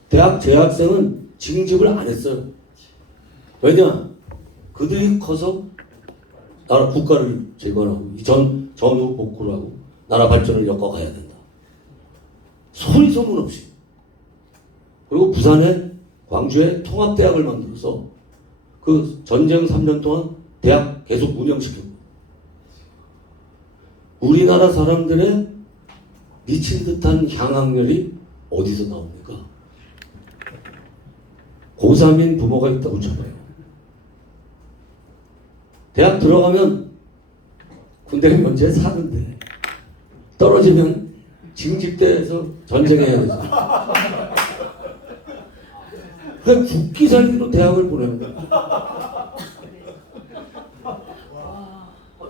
재학생은 징집을 안 했어요. 왜냐? 그들이 커서 나라 국가를 재건하고 전후 복구를 하고 나라 발전을 엮어가야 된다. 소리 소문 없이. 그리고 부산에 광주에 통합대학을 만들어서 그 전쟁 3년 동안 대학 계속 운영시키고 우리나라 사람들의 미친 듯한 향학열이 어디서 나옵니까? 고3인 부모가 있다고 쳐봐요. 대학 들어가면 군대는 현재 4등대 떨어지면 징집대에서 전쟁해야 되죠. 그러니까 죽기 살기로 대학을 보내는 거야.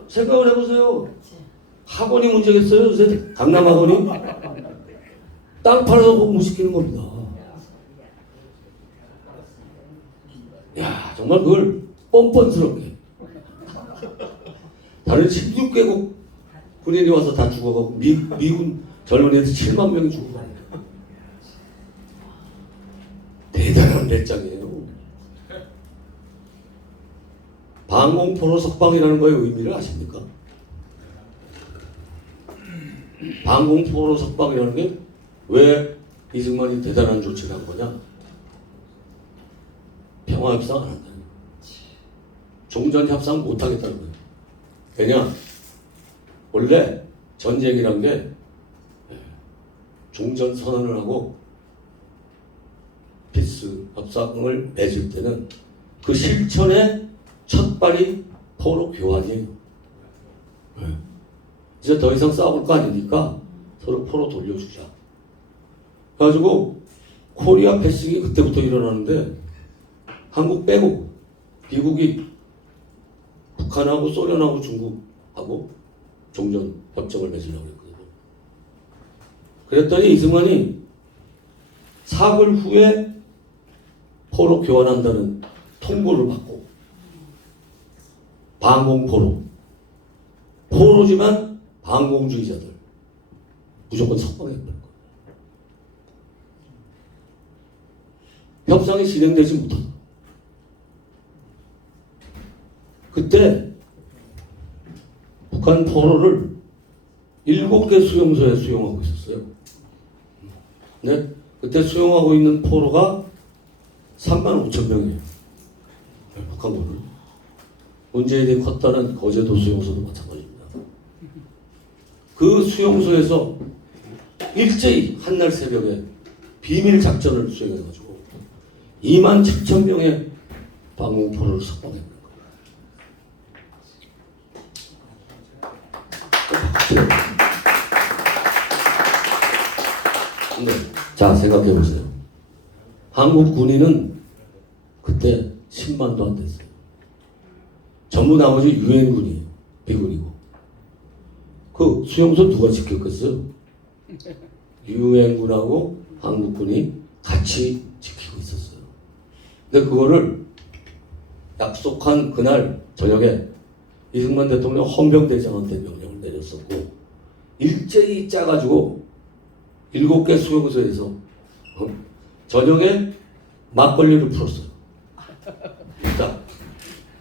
생각을 해보세요. 학원이 문제겠어요? 요새 강남 학원이? 땅 팔아서 공부시키는 겁니다. 야, 정말 그걸 뻔뻔스럽게. 다른 16개국 군인이 와서 다 죽어가고 미군 젊은 애들 7만 명이 죽어가고. 대단한 배짱이에요. 방공포로 석방이라는 거의 의미를 아십니까? 방공포로 석방이라는 게 왜 이승만이 대단한 조치를 한 거냐? 평화협상 안 한다는 거예요. 종전협상 못 하겠다는 거예요. 왜냐? 원래 전쟁이란 게 종전선언을 하고 피스 협상을 맺을 때는 그 실천의 첫 발이 포로 교환이에요. 이제 더 이상 싸울 거 아니니까 서로 포로 돌려주자. 그래가지고 코리아 패싱이 그때부터 일어나는데 한국 빼고 미국이 북한하고 소련하고 중국하고 종전 협정을 맺으려고 그랬거든요. 그랬더니 이승만이 사흘 후에 포로 교환한다는 통보를 받고 방공포로 포로지만 방공주의자들 무조건 석방해버린 거예요. 협상이 진행되지 못하다. 그때 북한 포로를 7개 수용소에 수용하고 있었어요. 근데 그때 수용하고 있는 포로가 3만 5천 명이에요. 북한 포로를. 문재인이 컸다는 거제도 수용소도 마찬가지입니다. 그 수용소에서 일제히 한날 새벽에 비밀 작전을 수행해가지고 2만 7천 명의 방공포로를 석방했는 거예요. 네. 자, 생각해 보세요. 한국 군인은 그때 10만도 안 됐어요. 전부 나머지 유엔군이에요. 비군이고. 그 수용소 누가 지켰겠어요? 유엔군하고 한국군이 같이 지키고 있었어요. 근데 그거를 약속한 그날 저녁에 이승만 대통령 헌병대장한테 명령을 내렸었고 일제히 짜가지고 7개 수용소에서 저녁에 막걸리를 풀었어요. 자,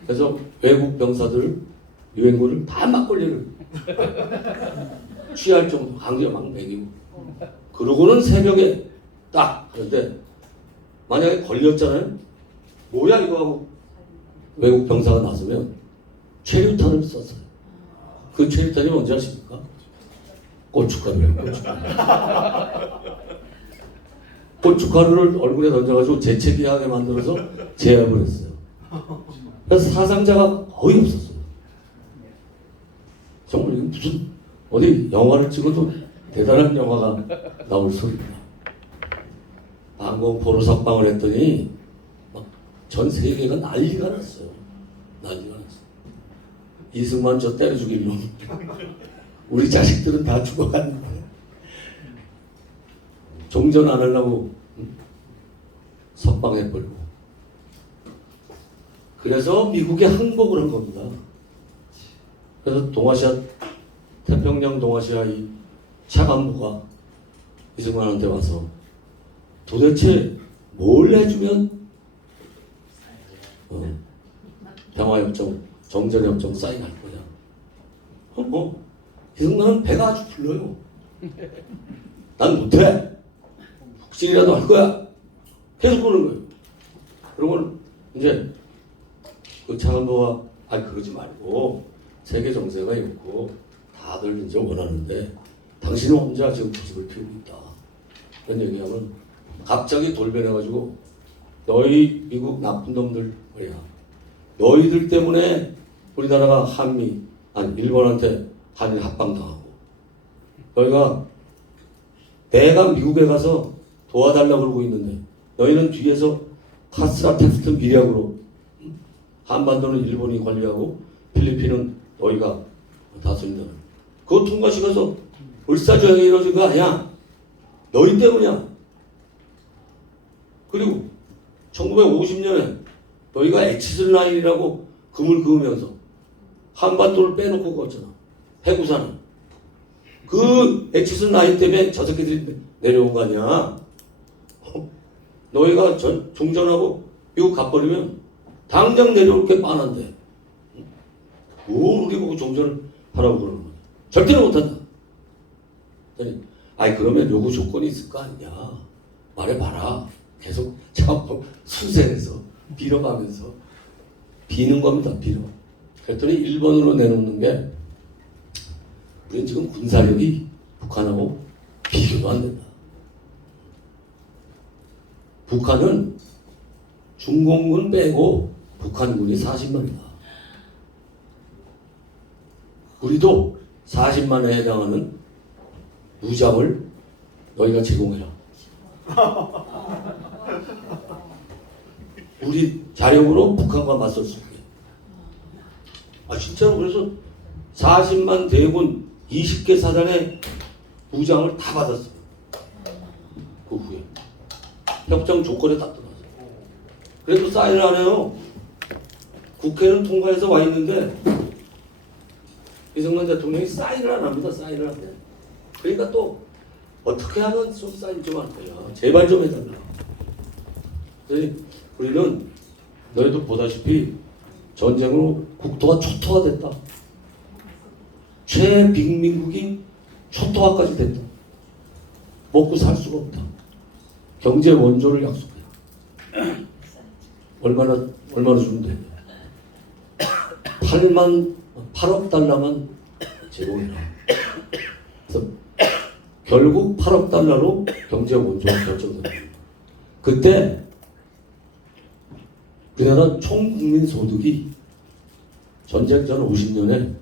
그래서 외국 병사들 유엔군을 다 막걸리를 취할 정도 강제 막 먹이고 그러고는 새벽에 딱 하는데 만약에 걸렸잖아요. 뭐야 이거 하고 외국 병사가 나서면 최루탄을 썼어요. 그 최루탄이 뭔지 아십니까? 고춧가루예요. 고춧가루. 고춧가루를 얼굴에 던져가지고 재채기하게 만들어서 제압을 했어요. 그래서 사상자가 거의 없었어요. 정말 무슨 어디 영화를 찍어도 대단한 영화가 나올 소리입니다. 방공포로 석방을 했더니 막 전 세계가 난리가 났어요. 난리가 났어요. 이승만 저 때려 죽일 놈. 우리 자식들은 다 죽어갔는데 종전 안 하려고 석방해버리고 그래서 미국에 항복을 한 겁니다. 그래서 동아시아 태평양 동아시아 이 차관부가 이승만한테 와서 도대체 뭘 해주면 평화협정, 정전협정 사인할 거냐? 이승만은 배가 아주 불러요. 난 못해. 북진이라도 할 거야. 계속 그러는 거예요. 그러면 이제 그 차관보가 그러지 말고 세계 정세가 있고 다들 이제 원하는데 당신은 혼자 지금 고집을 피우고 있다. 그런 얘기하면 갑자기 돌변해가지고 너희 미국 나쁜 놈들 말이야. 너희들 때문에 우리나라가 일본한테 한일 합방당하고 너희가 내가 미국에 가서 도와달라고 그러고 있는데 너희는 뒤에서 카스라 텍스트 미략으로 한반도는 일본이 관리하고 필리핀은 너희가 다스린다는 그거 통과시켜서 을사조약이 이루어진 거 아니야. 너희 때문이야. 그리고 1950년에 너희가 엑시스 라인이라고 금을 그으면서 한반도를 빼놓고 갔잖아. 해구사는. 그 엑시스 라인 때문에 저 새끼들이 내려온 거 아니야. 너희가 종전하고 미국 가버리면 당장 내려올 게 뻔한데 뭘 우리 보고 종전을 하라고 그러는 거야. 절대로 못한다. 아니 그러면 요구 조건이 있을 거 아니냐. 말해봐라. 계속 자꾸 수세해서 빌어가면서 비는 겁니다. 빌어. 그랬더니 1번으로 내놓는 게 우리는 지금 군사력이 북한하고 비교도 안 된다. 북한은 중공군 빼고 북한군이 40만이다. 우리도 40만에 해당하는 무장을 너희가 제공해라. 우리 자력으로 북한과 맞설 수 있게. 아 진짜로. 그래서 40만 대군 20개 사단의 무장을 다 받았어요. 그 후에 협정 조건에 딱 들어가서. 그래도 사인을 안 해요. 국회는 통과해서 와 있는데 이승만 대통령이 사인을 안 합니다. 사인을 안 해. 그러니까 또 어떻게 하면 좀 사인 좀 할 거야. 제발 좀 해달라. 그래서 우리는 너희도 보다시피 전쟁으로 국토가 초토화됐다. 최빈민국이 초토화까지 됐다. 먹고 살 수가 없다. 경제 원조를 약속해. 얼마나 주면 돼? 8억 달러만 제공해라. 그래서 결국 8억 달러로 경제 원조가 결정됩니다. 그때 우리나라 총 국민 소득이 전쟁 전 50년에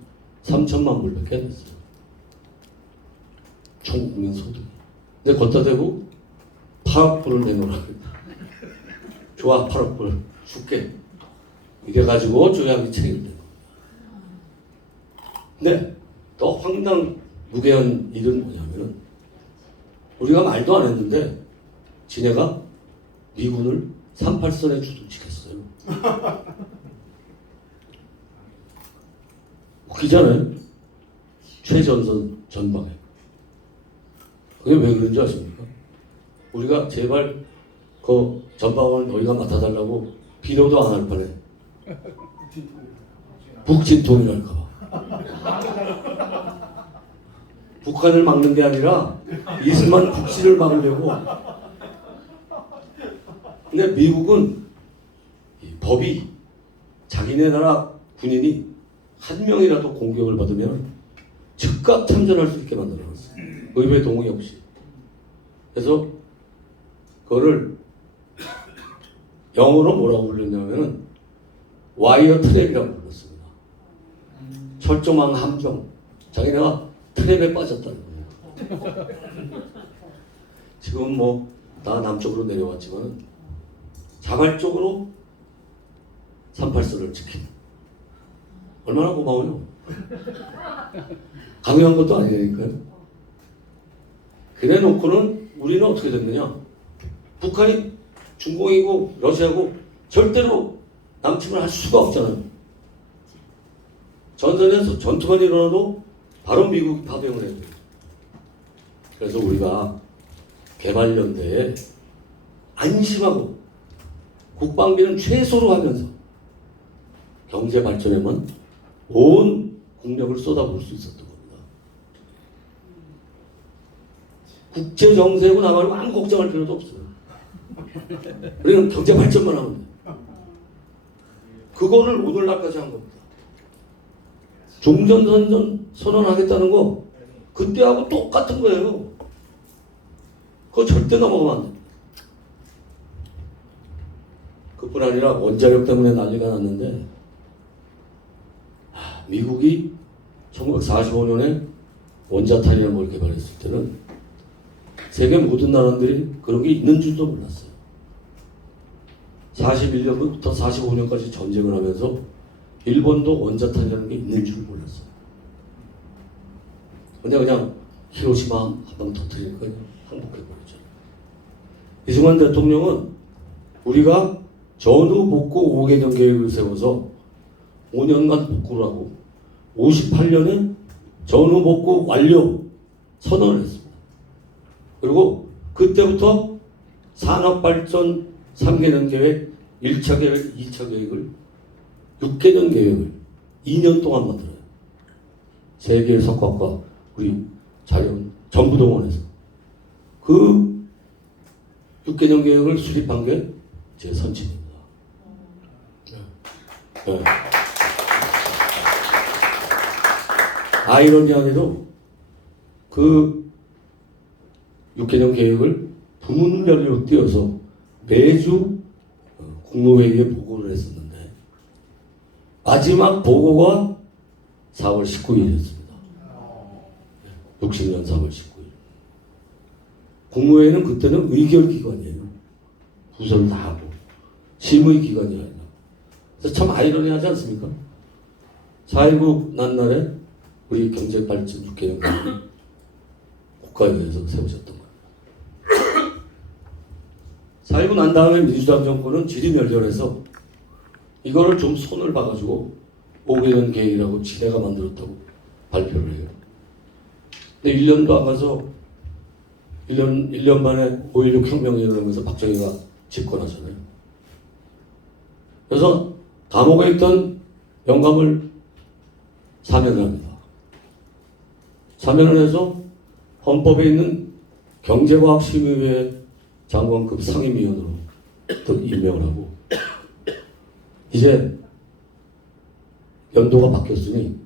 3천만 불밖에 안 됐어요. 총 국민 소득이. 근데 걷다 대고 8억 불을 내놓으라. 좋아, 8억 불 줄게. 이래가지고 조약이 체결된 거예요. 근데 더 황당무계한 일은 뭐냐면은 우리가 말도 안 했는데 지네가 미군을 38선에 주둔시켰어요. 웃기잖아요. 최전선 전방에. 그게 왜 그런지 아십니까? 우리가 제발 그 전방을 너희가 맡아달라고 비료도 안 할 뻔해. 북진통이랄까봐. 북한을 막는 게 아니라 이승만 국시를 막으려고. 근데 미국은 이 법이 자기네 나라 군인이 한 명이라도 공격을 받으면 즉각 참전할 수 있게 만들어놨어요. 의회 동의 없이. 그래서 그거를 영어로 뭐라고 불렀냐면은 와이어 트랩이라고 불렀습니다. 철조망 함정. 자기네가 트랩에 빠졌다는 거예요. 지금 뭐 다 남쪽으로 내려왔지만 자발적으로 38선을 지키는. 얼마나 고마워요. 강요한 것도 아니니까요. 그래 놓고는 우리는 어떻게 됐느냐. 북한이 중공이고 러시아고 절대로 남침을 할 수가 없잖아요. 전선에서 전투만 일어나도 바로 미국이 파병을 해야 돼요. 그래서 우리가 개발연대에 안심하고 국방비는 최소로 하면서 경제 발전에만 온 국력을 쏟아부을 수 있었던 겁니다. 국제 정세고 나가고 아무 걱정할 필요도 없어요. 우리는 경제 발전만 하면 돼요. 그거를 오늘날까지 한 겁니다. 종전선전 선언하겠다는 거 그때하고 똑같은 거예요. 그거 절대 넘어가면 안 됩니다. 그뿐 아니라 원자력 때문에 난리가 났는데 미국이 1945년에 원자탄이라는 걸 개발했을 때는 세계 모든 나라들이 그런 게 있는 줄도 몰랐어요. 41년부터 45년까지 전쟁을 하면서 일본도 원자탄이라는 게 있는 줄 몰랐어요. 그냥 히로시마 한방 터뜨리니까 그냥 항복해버리죠. 이승만 대통령은 우리가 전후 복구 5개년 계획을 세워서 5년간 복구를 하고 58년에 전후 복구 완료 선언을 했습니다. 그리고 그때부터 산업발전 3개년 계획, 1차 계획, 2차 계획을 6개년 계획을 2년 동안 만들어요. 세계의 석학과 우리 자연 전부 동원해서 그 6개년 계획을 수립한 게 제 선친입니다. 네. 아이러니하게도 그 6개년 계획을 부문별로 띄어서 매주 국무회의에 보고를 했었는데 마지막 보고가 4월 19일이었습니다. 60년 4월 19일. 국무회의는 그때는 의결 기관이에요. 부서를 다 하고 심의 기관이 아니라. 그래서 참 아이러니하지 않습니까? 4.19 난 날에 우리 경제발전 6개년 계획을 국가회의에서 세우셨던 거예요. 4.19 난 다음에 민주당 정권은 지리멸렬해서 이거를 좀 손을 봐가지고 5개년 계획이라고 지네가 만들었다고 발표를 해요. 근데 1년도 안 가서 1년 만에 5.16 혁명이 일어나면서 박정희가 집권하잖아요. 그래서 감옥에 있던 영감을 사면을 합니다. 사면을 해서 헌법에 있는 경제과학심의회 장관급 상임위원으로 또 임명을 하고 이제 연도가 바뀌었으니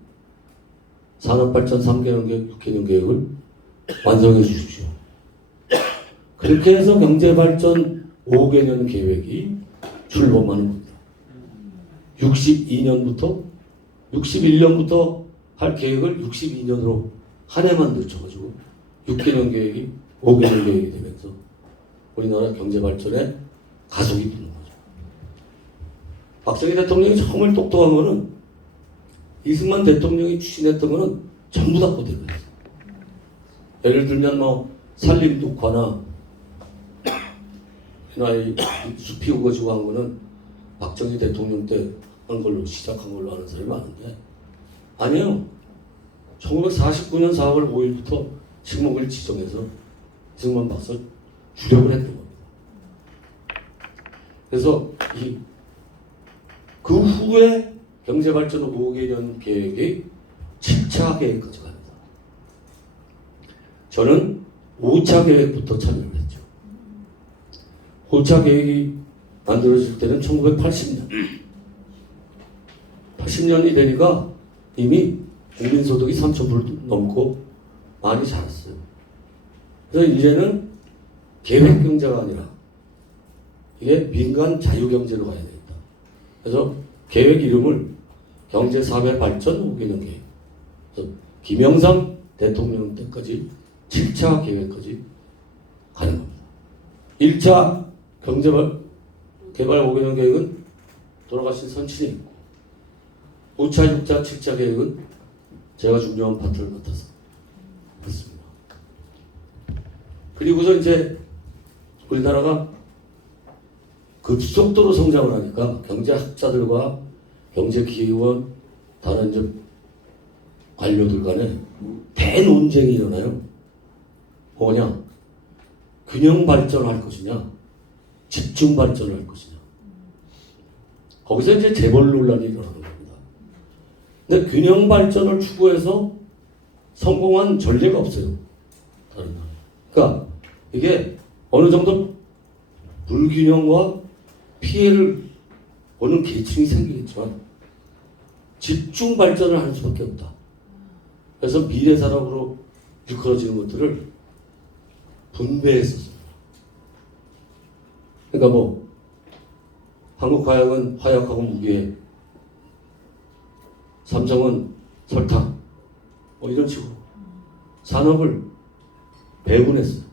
산업발전 3개년 계획, 6개년 계획을 완성해 주십시오. 그렇게 해서 경제발전 5개년 계획이 출범하는 겁니다. 61년부터 할 계획을 62년으로 한 해만 늦춰가지고 6개년 계획이 5개년 계획이 되면서 우리나라 경제발전에 가속이 붙는 거죠. 박정희 대통령이 정말 똑똑한 거는 이승만 대통령이 추진했던 거는 전부 다 그대로 했어요. 예를 들면 산림 녹화나 이 숲이 우거지고 한 거는 박정희 대통령 때 한 걸로 시작한 걸로 아는 사람이 많은데 아니에요. 1949년 4월 5일부터 식목을 지정해서 이승만 박사 주력을 했던 겁니다. 그래서 그 후에 경제발전 5개년 계획이 7차 계획까지 갑니다. 저는 5차 계획부터 참여를 했죠. 5차 계획이 만들어질 때는 1980년. 80년이 되니까 이미 국민소득이 3,000불 넘고 많이 자랐어요. 그래서 이제는 계획경제가 아니라 이게 민간 자유경제로 가야 되겠다. 그래서 계획 이름을 경제사회 발전 5개년 계획. 그래서 김영삼 대통령 때까지 7차 계획까지 가는 겁니다. 1차 경제개발 5개년 계획은 돌아가신 선친이 있고 5차, 6차, 7차 계획은 제가 중요한 파트를 맡아서 했습니다. 그리고서 이제 우리나라가 급속도로 성장을 하니까 경제학자들과 경제기획원 다른 이제 관료들 간에 대논쟁이 일어나요. 뭐냐? 균형 발전할 것이냐? 집중 발전할 것이냐? 거기서 이제 재벌 논란이 일어나는 겁니다. 근데 균형 발전을 추구해서 성공한 전례가 없어요. 다른 나라. 그러니까 이게 어느 정도 불균형과 피해를 보는 계층이 생기겠지만 집중 발전을 할 수밖에 없다. 그래서 미래 산업으로 일컬어지는 것들을 분배했었습니다. 그러니까 한국화약은 화약하고 무기에, 삼성은 설탕, 이런 식으로 산업을 배분했어요.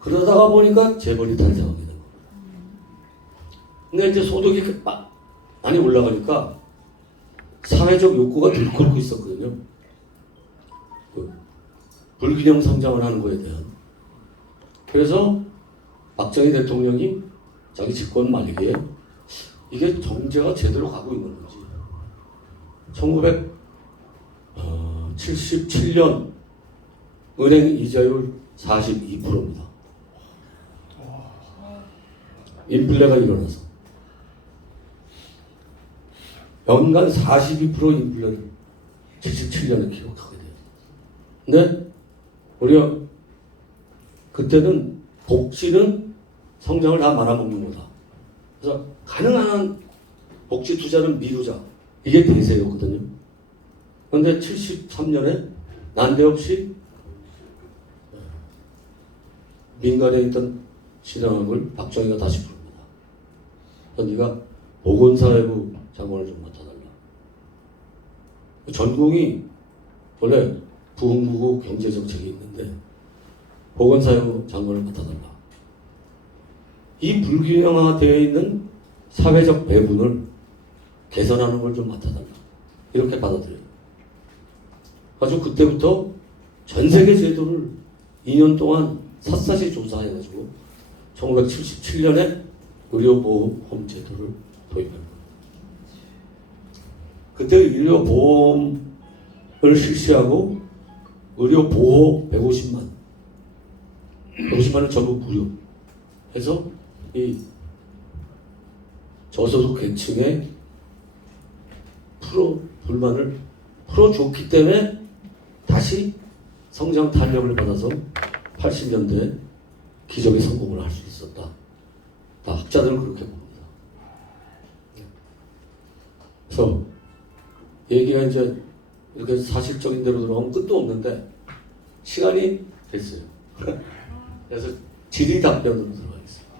그러다가 보니까 재벌이 탄생하게 된 거예요. 근데 이제 소득이 많이 올라가니까 사회적 욕구가 들끓고 있었거든요. 그 불균형 성장을 하는 거에 대한. 그래서 박정희 대통령이 자기 집권 말기에 이게 정제가 제대로 가고 있는 건지 1977년 은행 이자율 42%입니다. 인플레가 일어나서 연간 42% 인플레를 77년에 기록하게 돼요. 근데 우리가 그때는 복지는 성장을 다 말아먹는 거다. 그래서 가능한 복지 투자는 미루자. 이게 대세였거든요. 그런데 73년에 난데없이 민간에 있던 신앙을 박정희가 다시 부릅니다. 네가 보건사회부 장관을 좀 맡아달라. 전공이 원래 부흥부고 경제정책이 있는데 보건사회부 장관을 맡아달라. 이 불균형화되어 있는 사회적 배분을 개선하는 걸 좀 맡아달라. 이렇게 받아들여요. 아주 그때부터 전 세계 제도를 2년 동안 샅샅이 조사해가지고 1977년에 의료보험 제도를 도입한 거예요. 그때 의료보험을 실시하고 의료보호 150만은 전부 무료 해서 이 저소득 계층의 불만을 풀어줬기 때문에 다시 성장 탄력을 받아서 80년대에 기적의 성공을 할 수 있었다. 다 학자들은 그렇게 봅니다. 그래서 얘기가 이제 이렇게 사실적인 대로 들어가면 끝도 없는데 시간이 됐어요. 그래서 질의 답변으로 들어가겠습니다.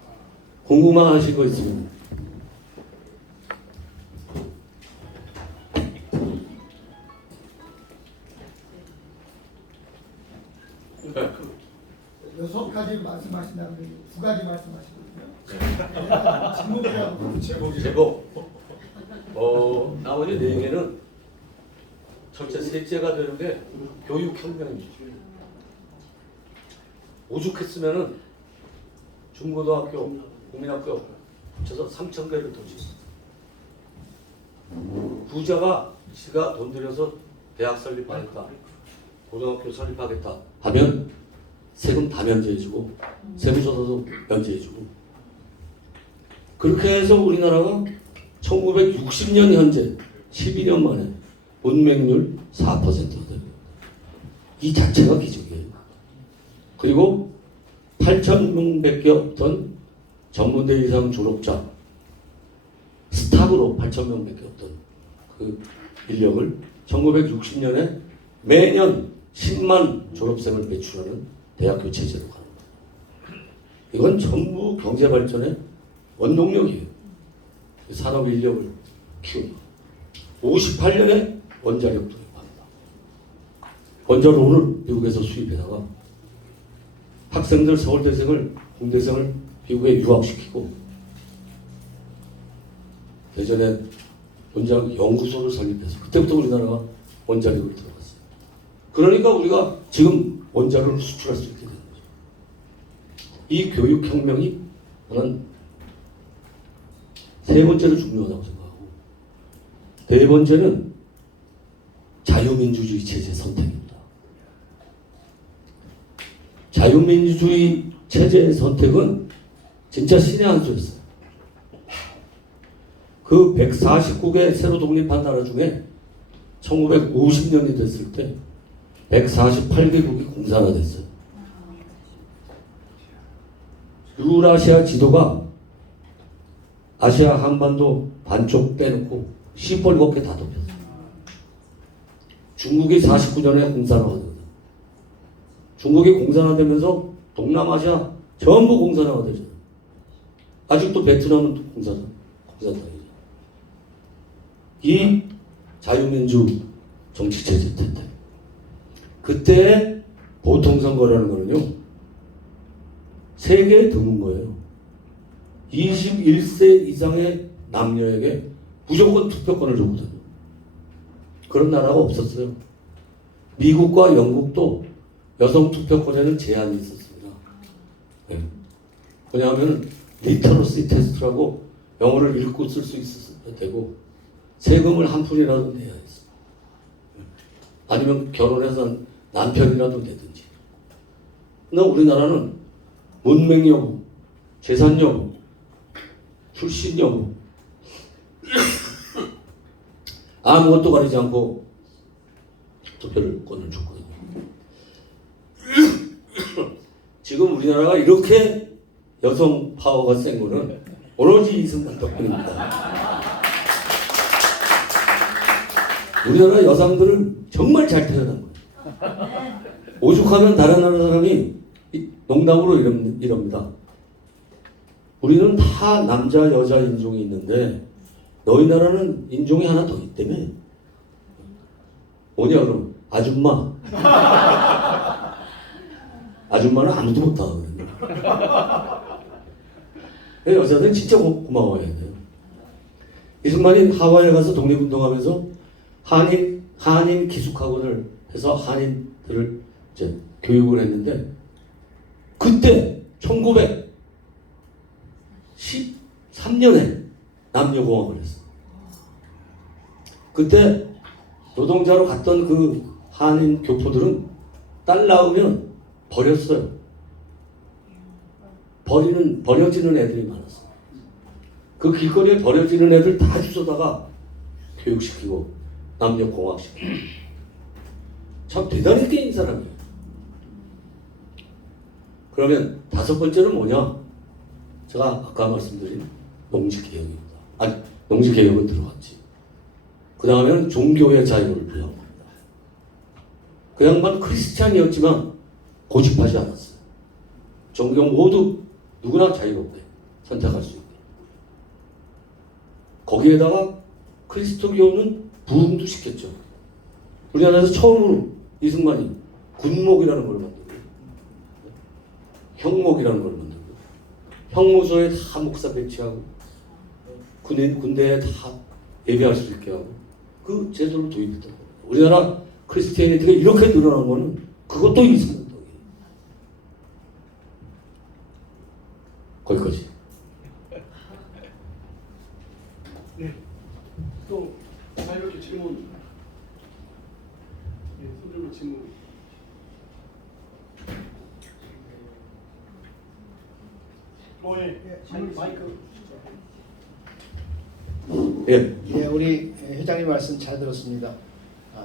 궁금하신 거 있으면. 여섯 가지 말씀하신다면 두 가지 말씀하시거든요. 제목이라고. 제목. 나머지 네 개는 첫째, 셋째가 되는 게 교육혁명이죠. 오죽했으면은 중고등학교, 국민학교 합쳐서 3,000개를 더 짓습니다. 부자가 지가 돈 들여서 대학 설립하겠다, 고등학교 설립하겠다 하면 세금 다 면제해주고 세무조사도 면제해주고 그렇게 해서 우리나라가 1960년 현재 12년 만에 문맹률 4%가 됩니다. 이 자체가 기적이에요. 그리고 8,000명밖에 없던 전문대 이상 졸업자 스탑으로 8,000명밖에 없던 그 인력을 1960년에 매년 10만 졸업생을 배출하는 대학교 체제로 가는 거예요. 이건 전부 경제 발전의 원동력이에요. 산업 인력을 키우는 거. 58년에 원자력 도입합니다. 원자로를 미국에서 수입해다가 학생들 서울대생을 공대생을 미국에 유학시키고 대전에 원자력 연구소를 설립해서 그때부터 우리나라가 원자력을 들어갔어요. 그러니까 우리가 지금 원자력을 수출할 수 있게 되는 거죠. 이 교육혁명이 저는 세 번째로 중요하다고 생각하고 네 번째는 자유민주주의 체제 선택입니다. 자유민주주의 체제의 선택은 진짜 신의 한 수였어요. 그 149개 새로 독립한 나라 중에 1950년이 됐을 때 148개국이 공산화됐어요. 유라시아 지도가 아시아 한반도 반쪽 빼놓고 시뻘겋게 다 덮였어요. 중국이 49년에 공산화되거든. 중국이 공산화되면서 동남아시아 전부 공산화가 되죠. 아직도 베트남은 공산당이죠. 이 자유민주 정치체제 텐데 그때 보통선거라는 거는요 세계에 드문 거예요. 21세 이상의 남녀에게 무조건 투표권을 줬거든요. 그런 나라가 없었어요. 미국과 영국도 여성 투표권에는 제한이 있었습니다. 네. 왜냐하면 리터러시 테스트라고 영어를 읽고 쓸 수 있어야 되고 세금을 한 푼이라도 내야 했어요. 아니면 결혼해서 남편이라도 내든지. 근데 우리나라는 문맹 여부, 재산 여부, 출신 여부 아무것도 가리지 않고 투표권을 줬거든요. 지금 우리나라가 이렇게 여성 파워가 센 거는 오로지 이승만 덕분입니다. 우리나라 여성들은 정말 잘 태어난 거예요. 오죽하면 다른 나라 사람이 농담으로 이럽니다. 우리는 다 남자 여자 인종이 있는데 너희 나라는 인종이 하나 더 있다며. 뭐냐 그럼 아줌마. 아줌마는 아무도 못하거든요. 여자들은 진짜 고마워해야 돼요. 이승만이 하와이에 가서 독립운동하면서 한인 기숙학원을 해서 한인들을 이제 교육을 했는데 그때 1913년에 남녀공학을 했어. 그때 노동자로 갔던 그 한인 교포들은 딸 낳으면 버렸어요. 버려지는 애들이 많았어. 그 길거리에 버려지는 애들 다 주워다가 교육시키고 남녀공학시키고 참 대단히 깨인 사람이에요. 그러면 다섯 번째는 뭐냐? 제가 아까 말씀드린 농지개혁입니다. 아니, 농지개혁은 들어갔지. 그 다음에는 종교의 자유를 부여한 겁니다. 그 양반 크리스찬이었지만 고집하지 않았어요. 종교 모두 누구나 자유롭게 선택할 수 있게. 거기에다가 그리스도교는 부흥도 시켰죠. 우리나라에서 처음으로 이승만이 군목이라는 걸 만들고 형목이라는 걸 만들고 형무소에 다 목사 배치하고 군대에 다 예배할 수 있게 하고 그 제도를 도입했던 거예요. 우리나라 크리스티애니티가 이렇게 늘어난 거는 그것도 이승만 덕이에요. 거기까지. 네. 또 자유롭게 질문. 네, 손들고 질문. 예. 마이크. 예. 예, 우리 회장님 말씀 잘 들었습니다.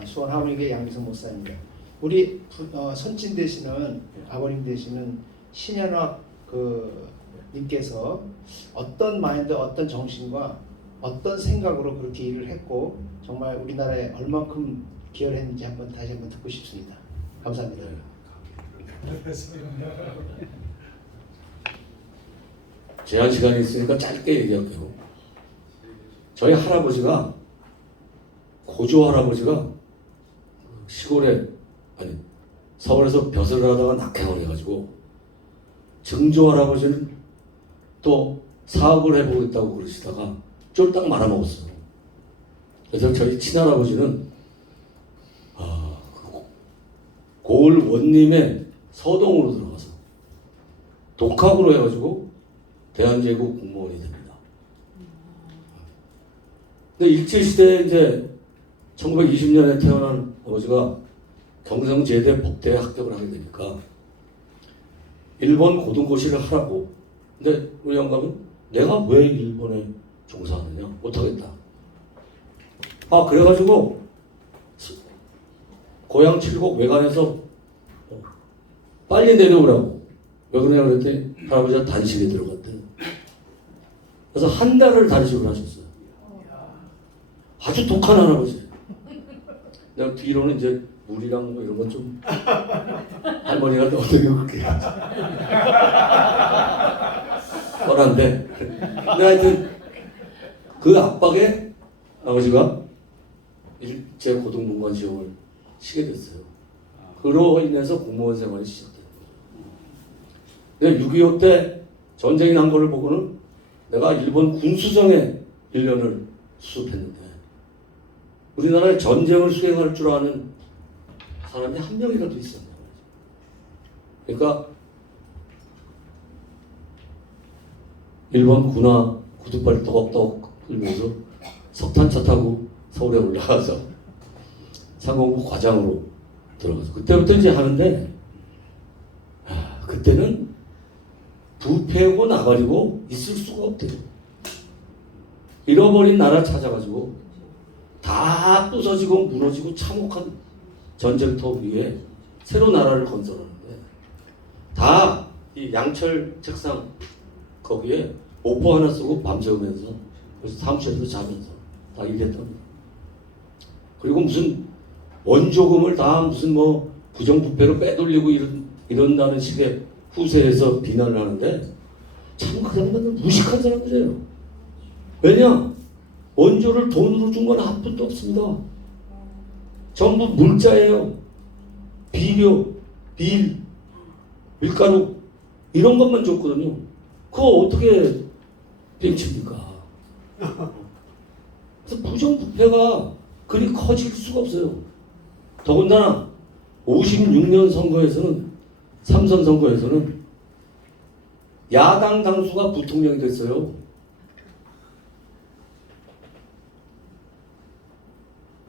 수원 하모니교회 양미성 목사입니다. 우리 선친 되시는 아버님 되시는 신현학 님께서 어떤 마인드, 어떤 정신과 어떤 생각으로 그렇게 일을 했고 정말 우리나라에 얼마큼 기여를 했는지 다시 한번 듣고 싶습니다. 감사합니다. 제한 시간이 있으니까 짧게 얘기할게요. 저희 할아버지가 고조 할아버지가 시골에 아니 서울에서 벼슬을 하다가 낙향을 해가지고 증조 할아버지는 또 사업을 해보겠다고 그러시다가 쫄딱 말아먹었어요. 그래서 저희 친할아버지는 고을 원림의 서동으로 들어가서 독학으로 해가지고 대한제국 공무원이 됩니다. 근데 일제시대에 이제 1920년에 태어난 아버지가 경성제대 법대에 합격을 하게 되니까 일본 고등고시를 하라고. 근데 우리 영감은 내가 왜 일본에 종사하느냐? 못하겠다. 그래가지고 고향 칠곡 외관에서 빨리 내려오라고. 왜 그러냐 그랬더니 할아버지가 단식에 들어갔대. 그래서 한 달을 단식을 하셨어요. 아주 독한 할아버지. 내가 뒤로는 이제 물이랑 뭐 이런 건 좀 할머니가 어떻게 그렇게 뻔한데. 근데 하여튼 그 압박에 아버지가 일제 고등문관 시험을 치게 됐어요. 그로 인해서 공무원 생활이 시작된 거죠. 근데 6.25 때 전쟁이 난 거를 보고는 내가 일본 군수정에 1년을 수습했는데 우리나라에 전쟁을 수행할 줄 아는 사람이 한 명이라도 있었냐. 그러니까 일본 군화 구두발 떠벅떠벅 불면서 석탄차 타고 서울에 올라가서 상공부 과장으로 들어가서 그때부터 이제 하는데 그때는 부패고 나발이고 있을 수가 없대요. 잃어버린 나라 찾아가지고 다 부서지고 무너지고 참혹한 전쟁터 위에 새로 나라를 건설하는데 다 이 양철 책상 거기에 오포 하나 쓰고 밤새우면서 그래서 사무실에서 자면서 다 일했답니다. 그리고 무슨 원조금을 다 무슨 뭐 부정부패로 빼돌리고 이런다는 식의 후세에서 비난을 하는데 참 그 사람들은 무식한 사람들이에요. 왜냐? 원조를 돈으로 준 건 한 푼도 없습니다. 전부 물자예요. 비료, 빌, 밀가루 이런 것만 줬거든요. 그거 어떻게 뺑칩니까? 그래서 부정부패가 그리 커질 수가 없어요. 더군다나 56년 선거에서는 삼선 선거에서는 야당 당수가 부통령이 됐어요.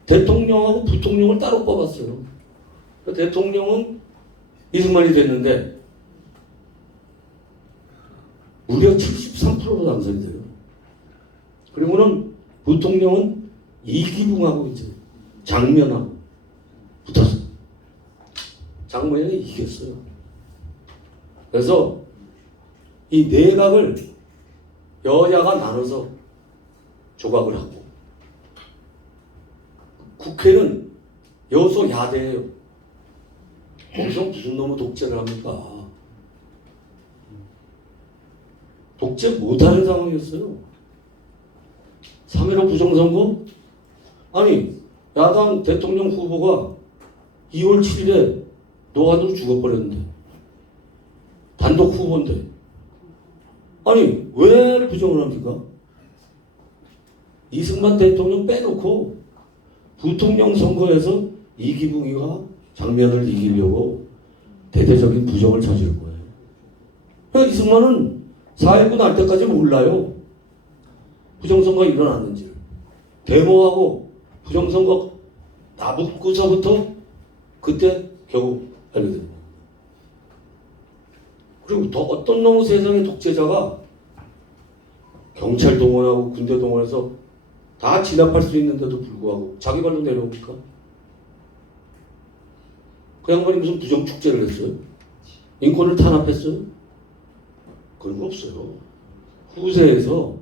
대통령하고 부통령을 따로 뽑았어요. 대통령은 이승만이 됐는데 무려 73%로 당선이 돼요. 그리고는 부통령은 이기붕하고 이제 장면하고 붙었어요. 장모양이 이겼어요. 그래서 이 내각을 여야가 나눠서 조각을 하고 국회는 여소야대예요. 거기서 무슨 놈의 독재를 합니까? 독재 못하는 상황이었어요. 3.15 부정선거? 아니 야당 대통령 후보가 2월 7일에 노안으로 죽어버렸는데 단독 후보인데 아니 왜 부정을 합니까? 이승만 대통령 빼놓고 부통령 선거에서 이기붕이가 장면을 이기려고 대대적인 부정을 저지른 거예요. 그러니까 이승만은 4.19 날 때까지 몰라요. 부정선거가 일어났는지를. 데모하고 부정선거 나붙고서부터 그때 겨우 알게 됩니다. 그리고 더 어떤 놈의 세상의 독재자가 경찰 동원하고 군대 동원해서 다 진압할 수 있는데도 불구하고 자기 발로 내려옵니까? 그 양반이 무슨 부정축제를 했어요? 인권을 탄압했어요? 그런 거 없어요. 후세에서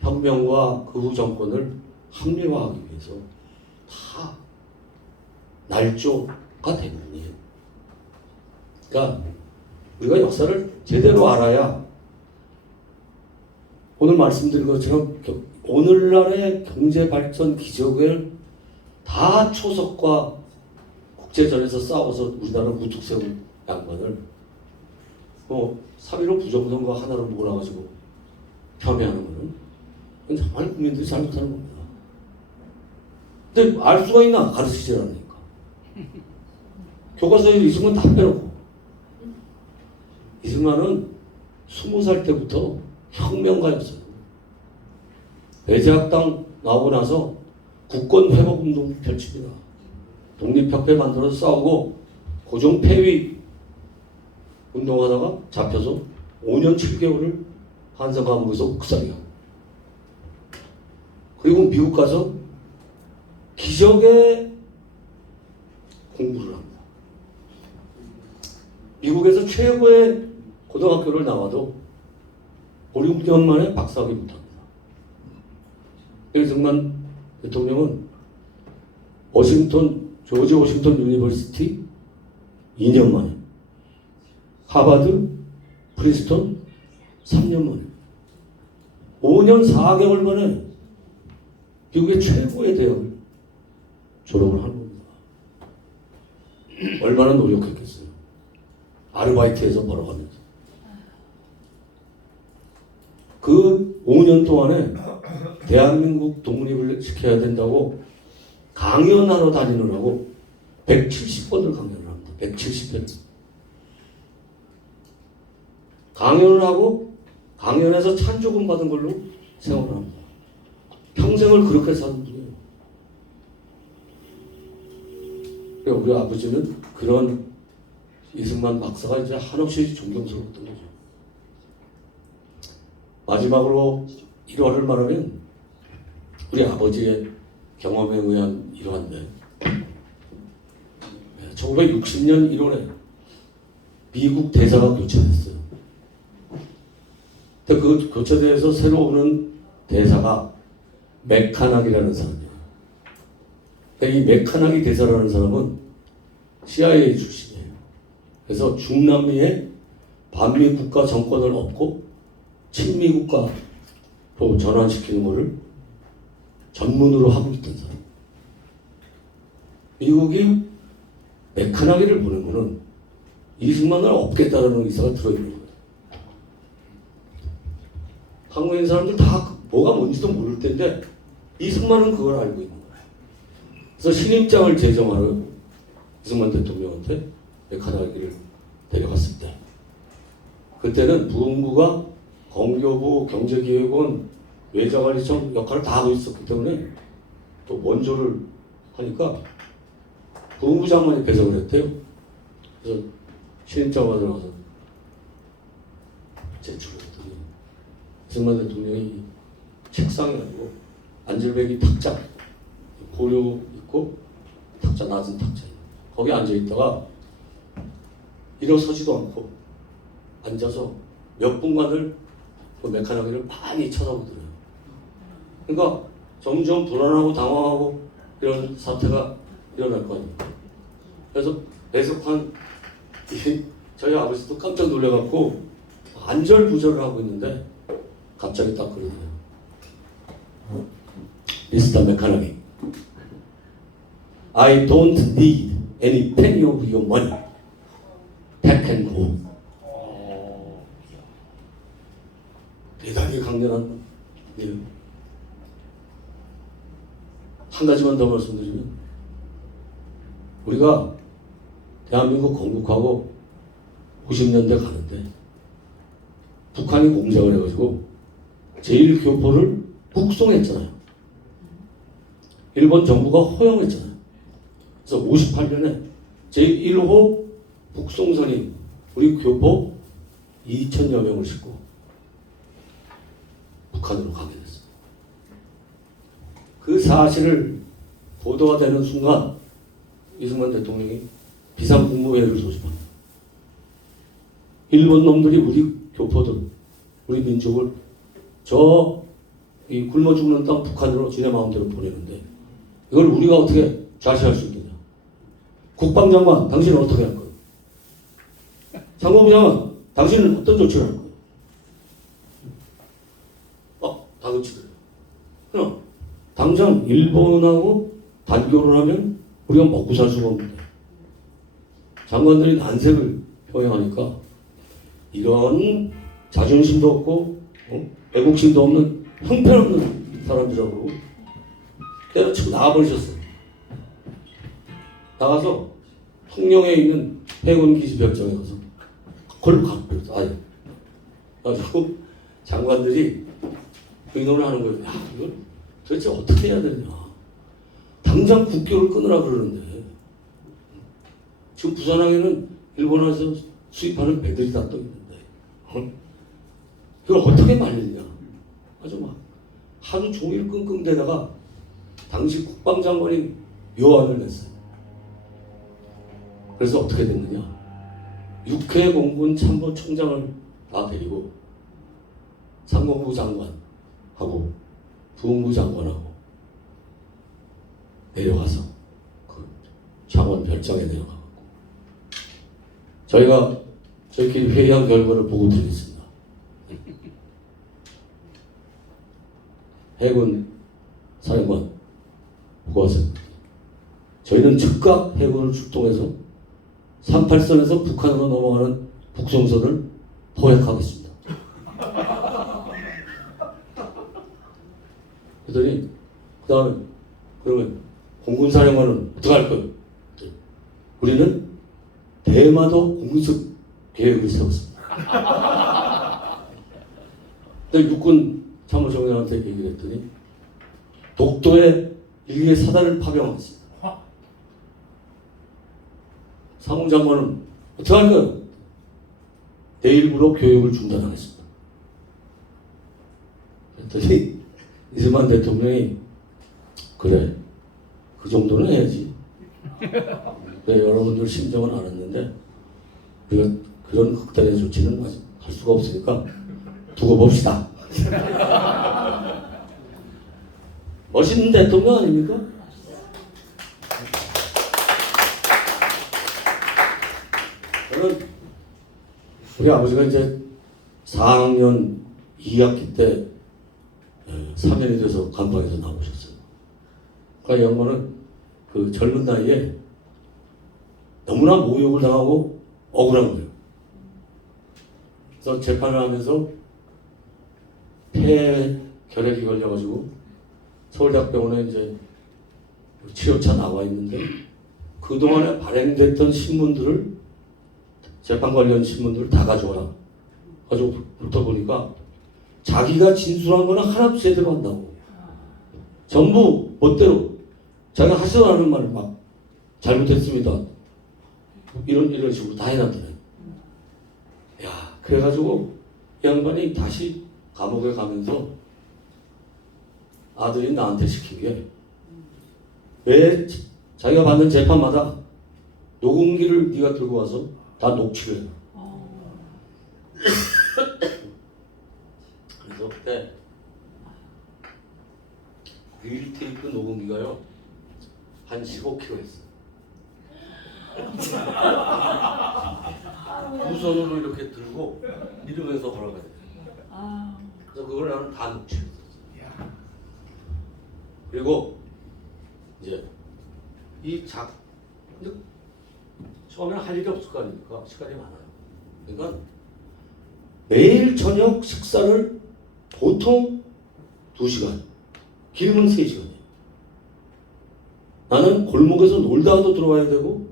혁명과 그 후 정권을 합리화하기 위해서 다 날조가 때문이에요. 그러니까 우리가 역사를 제대로 알아야 오늘 말씀드린 것처럼 오늘날의 경제 발전 기적을 다 초석과 국제전에서 싸워서 우리나라 우뚝 세운 양반을 3.15 부정선거 하나로 몰아가지고 폄훼하는 거는 그건 정말 국민들이 잘못하는 겁니다. 근데 알 수가 있나? 가르치질 않으니까. 교과서에 이승만 다 빼놓고. 이승만은 20살 때부터 혁명가였어요. 배제학당 나오고 나서 국권회복운동 펼칩니다. 독립협회 만들어서 싸우고 고종 폐위 운동하다가 잡혀서 5년 7개월을 한성 감옥에서 옥살이하고 그리고 미국 가서 기적의 공부를 합니다. 미국에서 최고의 고등학교를 나와도 5, 6년 만에 박사학위 못합니다. 이승만 대통령은 조지 워싱턴 유니버시티 2년 만에, 하버드, 프린스턴 3년 만에, 5년 4개월 만에 미국의 최고의 대학을 졸업을 하는 겁니다. 얼마나 노력했겠어요. 아르바이트해서 벌어가면서 그 5년 동안에 대한민국 독립을 지켜야 된다고 강연하러 다니느라고 170번을 강연을 합니다. 170번. 강연을 하고 강연에서 찬조금 받은 걸로 생활을 합니다. 평생을 그렇게 사는 분이에요. 우리 아버지는 그런 이승만 박사가 이제 한없이 존경스러웠던 거죠. 마지막으로 일화를 말하면 우리 아버지의 경험에 의한 일화인데 1960년 1월에 미국 대사가 교체됐어요. 근데 그 교체돼서 새로 오는 대사가 맥카낙이라는 사람이에요. 이 맥카낙이 대사라는 사람은 CIA 출신이에요. 그래서 중남미의 반미 국가 정권을 얻고 친미 국가로 전환시키는 것을 전문으로 하고 있던 사람. 미국이 맥카나기를 보낸 거는 이승만을 없겠다라는 의사가 들어있는 거예요. 한국인 사람들 다 뭐가 뭔지도 모를 텐데 이승만은 그걸 알고 있는 거예요. 그래서 신임장을 제정하러 이승만 대통령한테 맥카나기를 데려갔습니다. 그때는 부흥부가 건교부, 경제기획원, 외자관리청 역할을 다 하고 있었기 때문에 또 원조를 하니까 부흥부 장관이 배석을 했대요. 그래서 신임장관을 들어가서 제출했더니 이승만 대통령이 책상에 가지고 안질배기 탁자, 고려 있고 탁자, 낮은 탁자 거기 앉아있다가 일어서지도 않고 앉아서 몇 분간을 그 메카나기를 많이 쳐다보더래요. 그러니까 점점 불안하고 당황하고 이런 사태가 일어날 거 아니에요. 그래서 배석한 저희 아버지도 깜짝 놀래갖고 안절부절을 하고 있는데 갑자기 딱 그러더래요. 미스터 메카나기, I don't need any penny of your money. Take and go. 대단히 강렬한 일. 한 가지만 더 말씀드리면 우리가 대한민국 건국하고 50년대 가는데 북한이 공작을 해가지고 제1교포를 북송했잖아요. 일본 정부가 허용했잖아요. 그래서 58년에 제1호 북송선인 우리 교포 2천여 명을 싣고 북한으로 가게 됐어요. 그 사실을 보도가 되는 순간 이승만 대통령이 비상국무회의를 소집합니다. 일본 놈들이 우리 교포들, 우리 민족을 이 굶어 죽는 땅 북한으로 지네 마음대로 보내는데 이걸 우리가 어떻게 좌시할 수 있겠냐? 국방장관, 당신은 어떻게 할 거예요? 상무부 장관, 당신은 어떤 조치를 할 거예요? 다 그치더래요. 그럼 당장 일본하고 단교를 하면 우리가 먹고 살 수가 없는데 장관들이 난색을 표명하니까 이런 자존심도 없고 애국심도 없는 형편없는 사람들하고 때려치고 나가버리셨어요. 나가서 통영에 있는 해군 기지 별장에 가서 걸로 가버렸어. 아예. 그래가지고 장관들이 의논을 하는 거예요. 야, 이걸 도대체 어떻게 해야 되냐. 당장 국교를 끊으라 그러는데 지금 부산항에는 일본에서 수입하는 배들이 다 떠 있는데 이걸 어떻게 말리냐. 아주 막 하루 종일 끙끙대다가 당시 국방장관이 요한을 냈어요. 그래서 어떻게 됐느냐. 육해 공군 참모총장을 다 데리고 상공부 장관하고 부흥부 장관하고 내려가서 그 창원 별장에 내려가고 저희가 저희끼리 회의한 결과를 보고 드리겠습니다. 해군 사령관 보고하세요. 저희는 즉각 해군을 출동해서 38선에서 북한으로 넘어가는 북송선을 포획하겠습니다. 그랬더니 그 다음에 그러면 공군사령관은 어떡할 거예요? 우리는 대마도 공습 계획을 세웠습니다. 근데 육군 참모총장한테 얘기를 했더니 독도에 일개 사단을 파병하겠습니다. 상무장관은 어떻게 할까요? 내일부로 교육을 중단하겠습니다. 그랬더니 이승만 대통령이 그래 그 정도는 해야지. 그래 여러분들 심정은 알았는데 우리가 그런 극단의 조치는 할 수가 없으니까 두고 봅시다. 멋있는 대통령 아닙니까? 저는 우리 아버지가 이제 4학년 2학기 때 3년이 돼서 감방에서 나오셨어요. 그러니까 양반은 그 젊은 나이에 너무나 모욕을 당하고 억울한 거예요. 그래서 재판을 하면서 폐 결핵이 걸려가지고 서울대학병원에 이제 치료차 나와 있는데 그동안에 발행됐던 신문들을 재판 관련 신문들을 다 가져와라. 가지고 훑어보니까 자기가 진술한 거는 하나도 제대로 한다고. 전부 멋대로 자기가 하지도 않은 말을 막 잘못했습니다. 이런 식으로 다 해놨더래. 야, 그래가지고 이 양반이 다시 감옥에 가면서 아들이 나한테 시킨 게 왜 자기가 받는 재판마다 녹음기를 네가 들고 와서 다 녹취를 해. 그래서 그때 릴테이프 녹음기가요 한 15kg 했어요. 두 손으로 이렇게 들고 이러면서 걸어가야 돼. 그래서 그걸 나는 다 녹취했었어요. 그리고 이제 처음에는 할 일이 없을 거 아닙니까? 시간이 많아요. 그러니까 매일 저녁 식사를 보통 2시간, 길면 3시간이에요. 나는 골목에서 놀다가도 들어와야 되고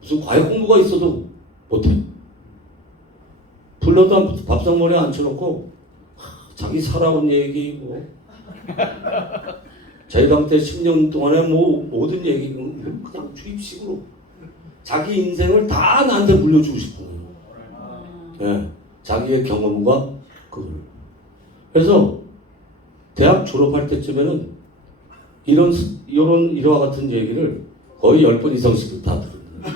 무슨 과외 공부가 있어도 못해. 불러도 밥상머리에 앉혀놓고 자기 살아온 얘기 뭐 자유당 때 10년 동안에 뭐 모든 얘기 그냥 주입식으로 자기 인생을 다 나한테 물려주고 싶은 거예요. 네, 자기의 경험과 그걸. 그래서 대학 졸업할 때쯤에는 이와 같은 얘기를 거의 10번 이상씩 다 들었는데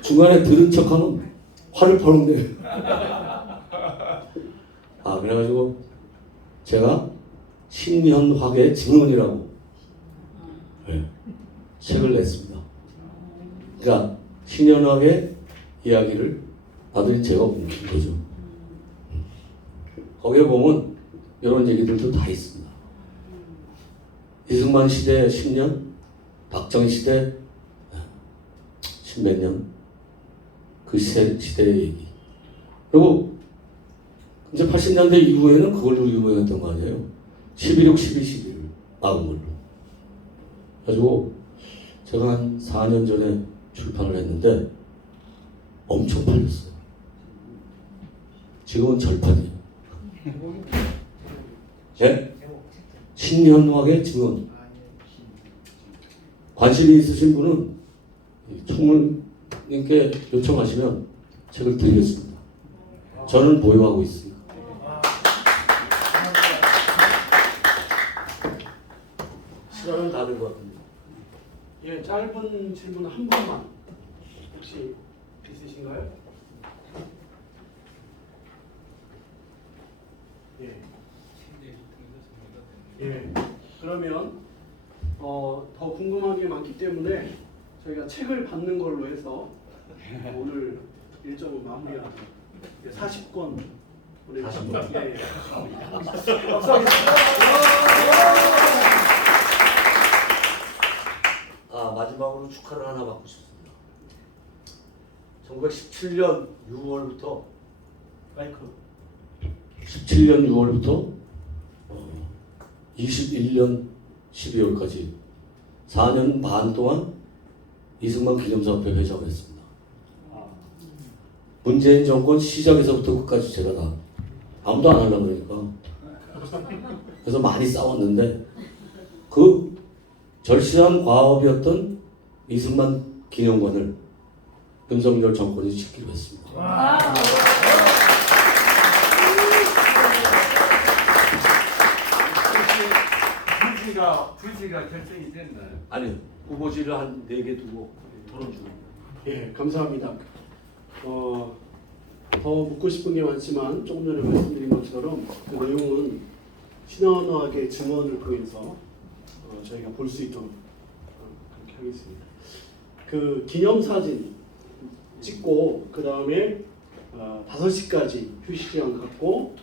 중간에 들은 척하면 화를 퍼먹 내요. 그래가지고 제가 신현학의 증언이라고 책을 냈습니다. 그러니까 신현학의 이야기를 아들이 제가 옮긴 거죠. 거기에 보면 이런 얘기들도 다 있습니다. 이승만 시대 10년, 박정희 시대 10몇 년, 그 시대의 얘기. 그리고 이제 80년대 이후에는 그걸로 유명했던 거 아니에요. 11.6, 12.11을 막은 걸로. 그래가지고 제가 한 4년 전에 출판을 했는데 엄청 팔렸어요. 지금은 절판이에요. 예? 신현학의 증언. 관심이 있으신 분은 총무님께 요청하시면 책을 드리겠습니다. 저는 보유하고 있습니다. 시간은 다 된 것 같은데. 예, 짧은 질문 한 번만 혹시 있으신가요? 예. 예. 그러면 더 궁금한 게 많기 때문에 저희가 책을 받는 걸로 해서 오늘 일정을 마무리하고 40권 보내주시면 예. 박수 하겠습니다. 마지막으로 축하를 하나 받고 싶습니다. 1917년 6월부터 마이크 17년 6월부터 21년 12월까지 4년 반 동안 이승만 기념사업회 회장을 했습니다. 문재인 정권 시작에서부터 끝까지 제가 다 아무도 안 하려고 그러니까 그래서 많이 싸웠는데 그 절실한 과업이었던 이승만 기념관을 윤석열 정권이 짓기로 했습니다. 불씨가 결정이 됐나요? 아니요. 후보지를 한 4개 두고 토론 중입니다. 예, 감사합니다. 더 묻고 싶은 게 많지만 조금 전에 말씀드린 것처럼 그 내용은 신원학의 증언을 통해서 저희가 볼 수 있도록 그렇게 하겠습니다. 그 기념사진 찍고 그 다음에 5시까지 휴식시간 갖고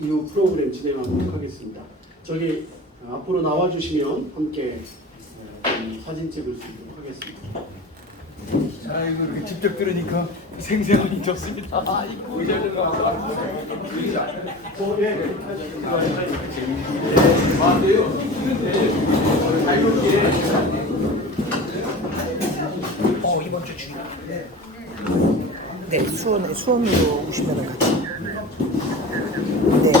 이후 프로그램 진행하도록 하겠습니다. 저기 앞으로 나와주시면 함께 사진 찍을 수 있도록 하겠습니다. 아이고 이렇게 직접 들으니까 생생하니 좋습니다. 이번 주 주일. 네, 수원으로 오시면 같이. 네.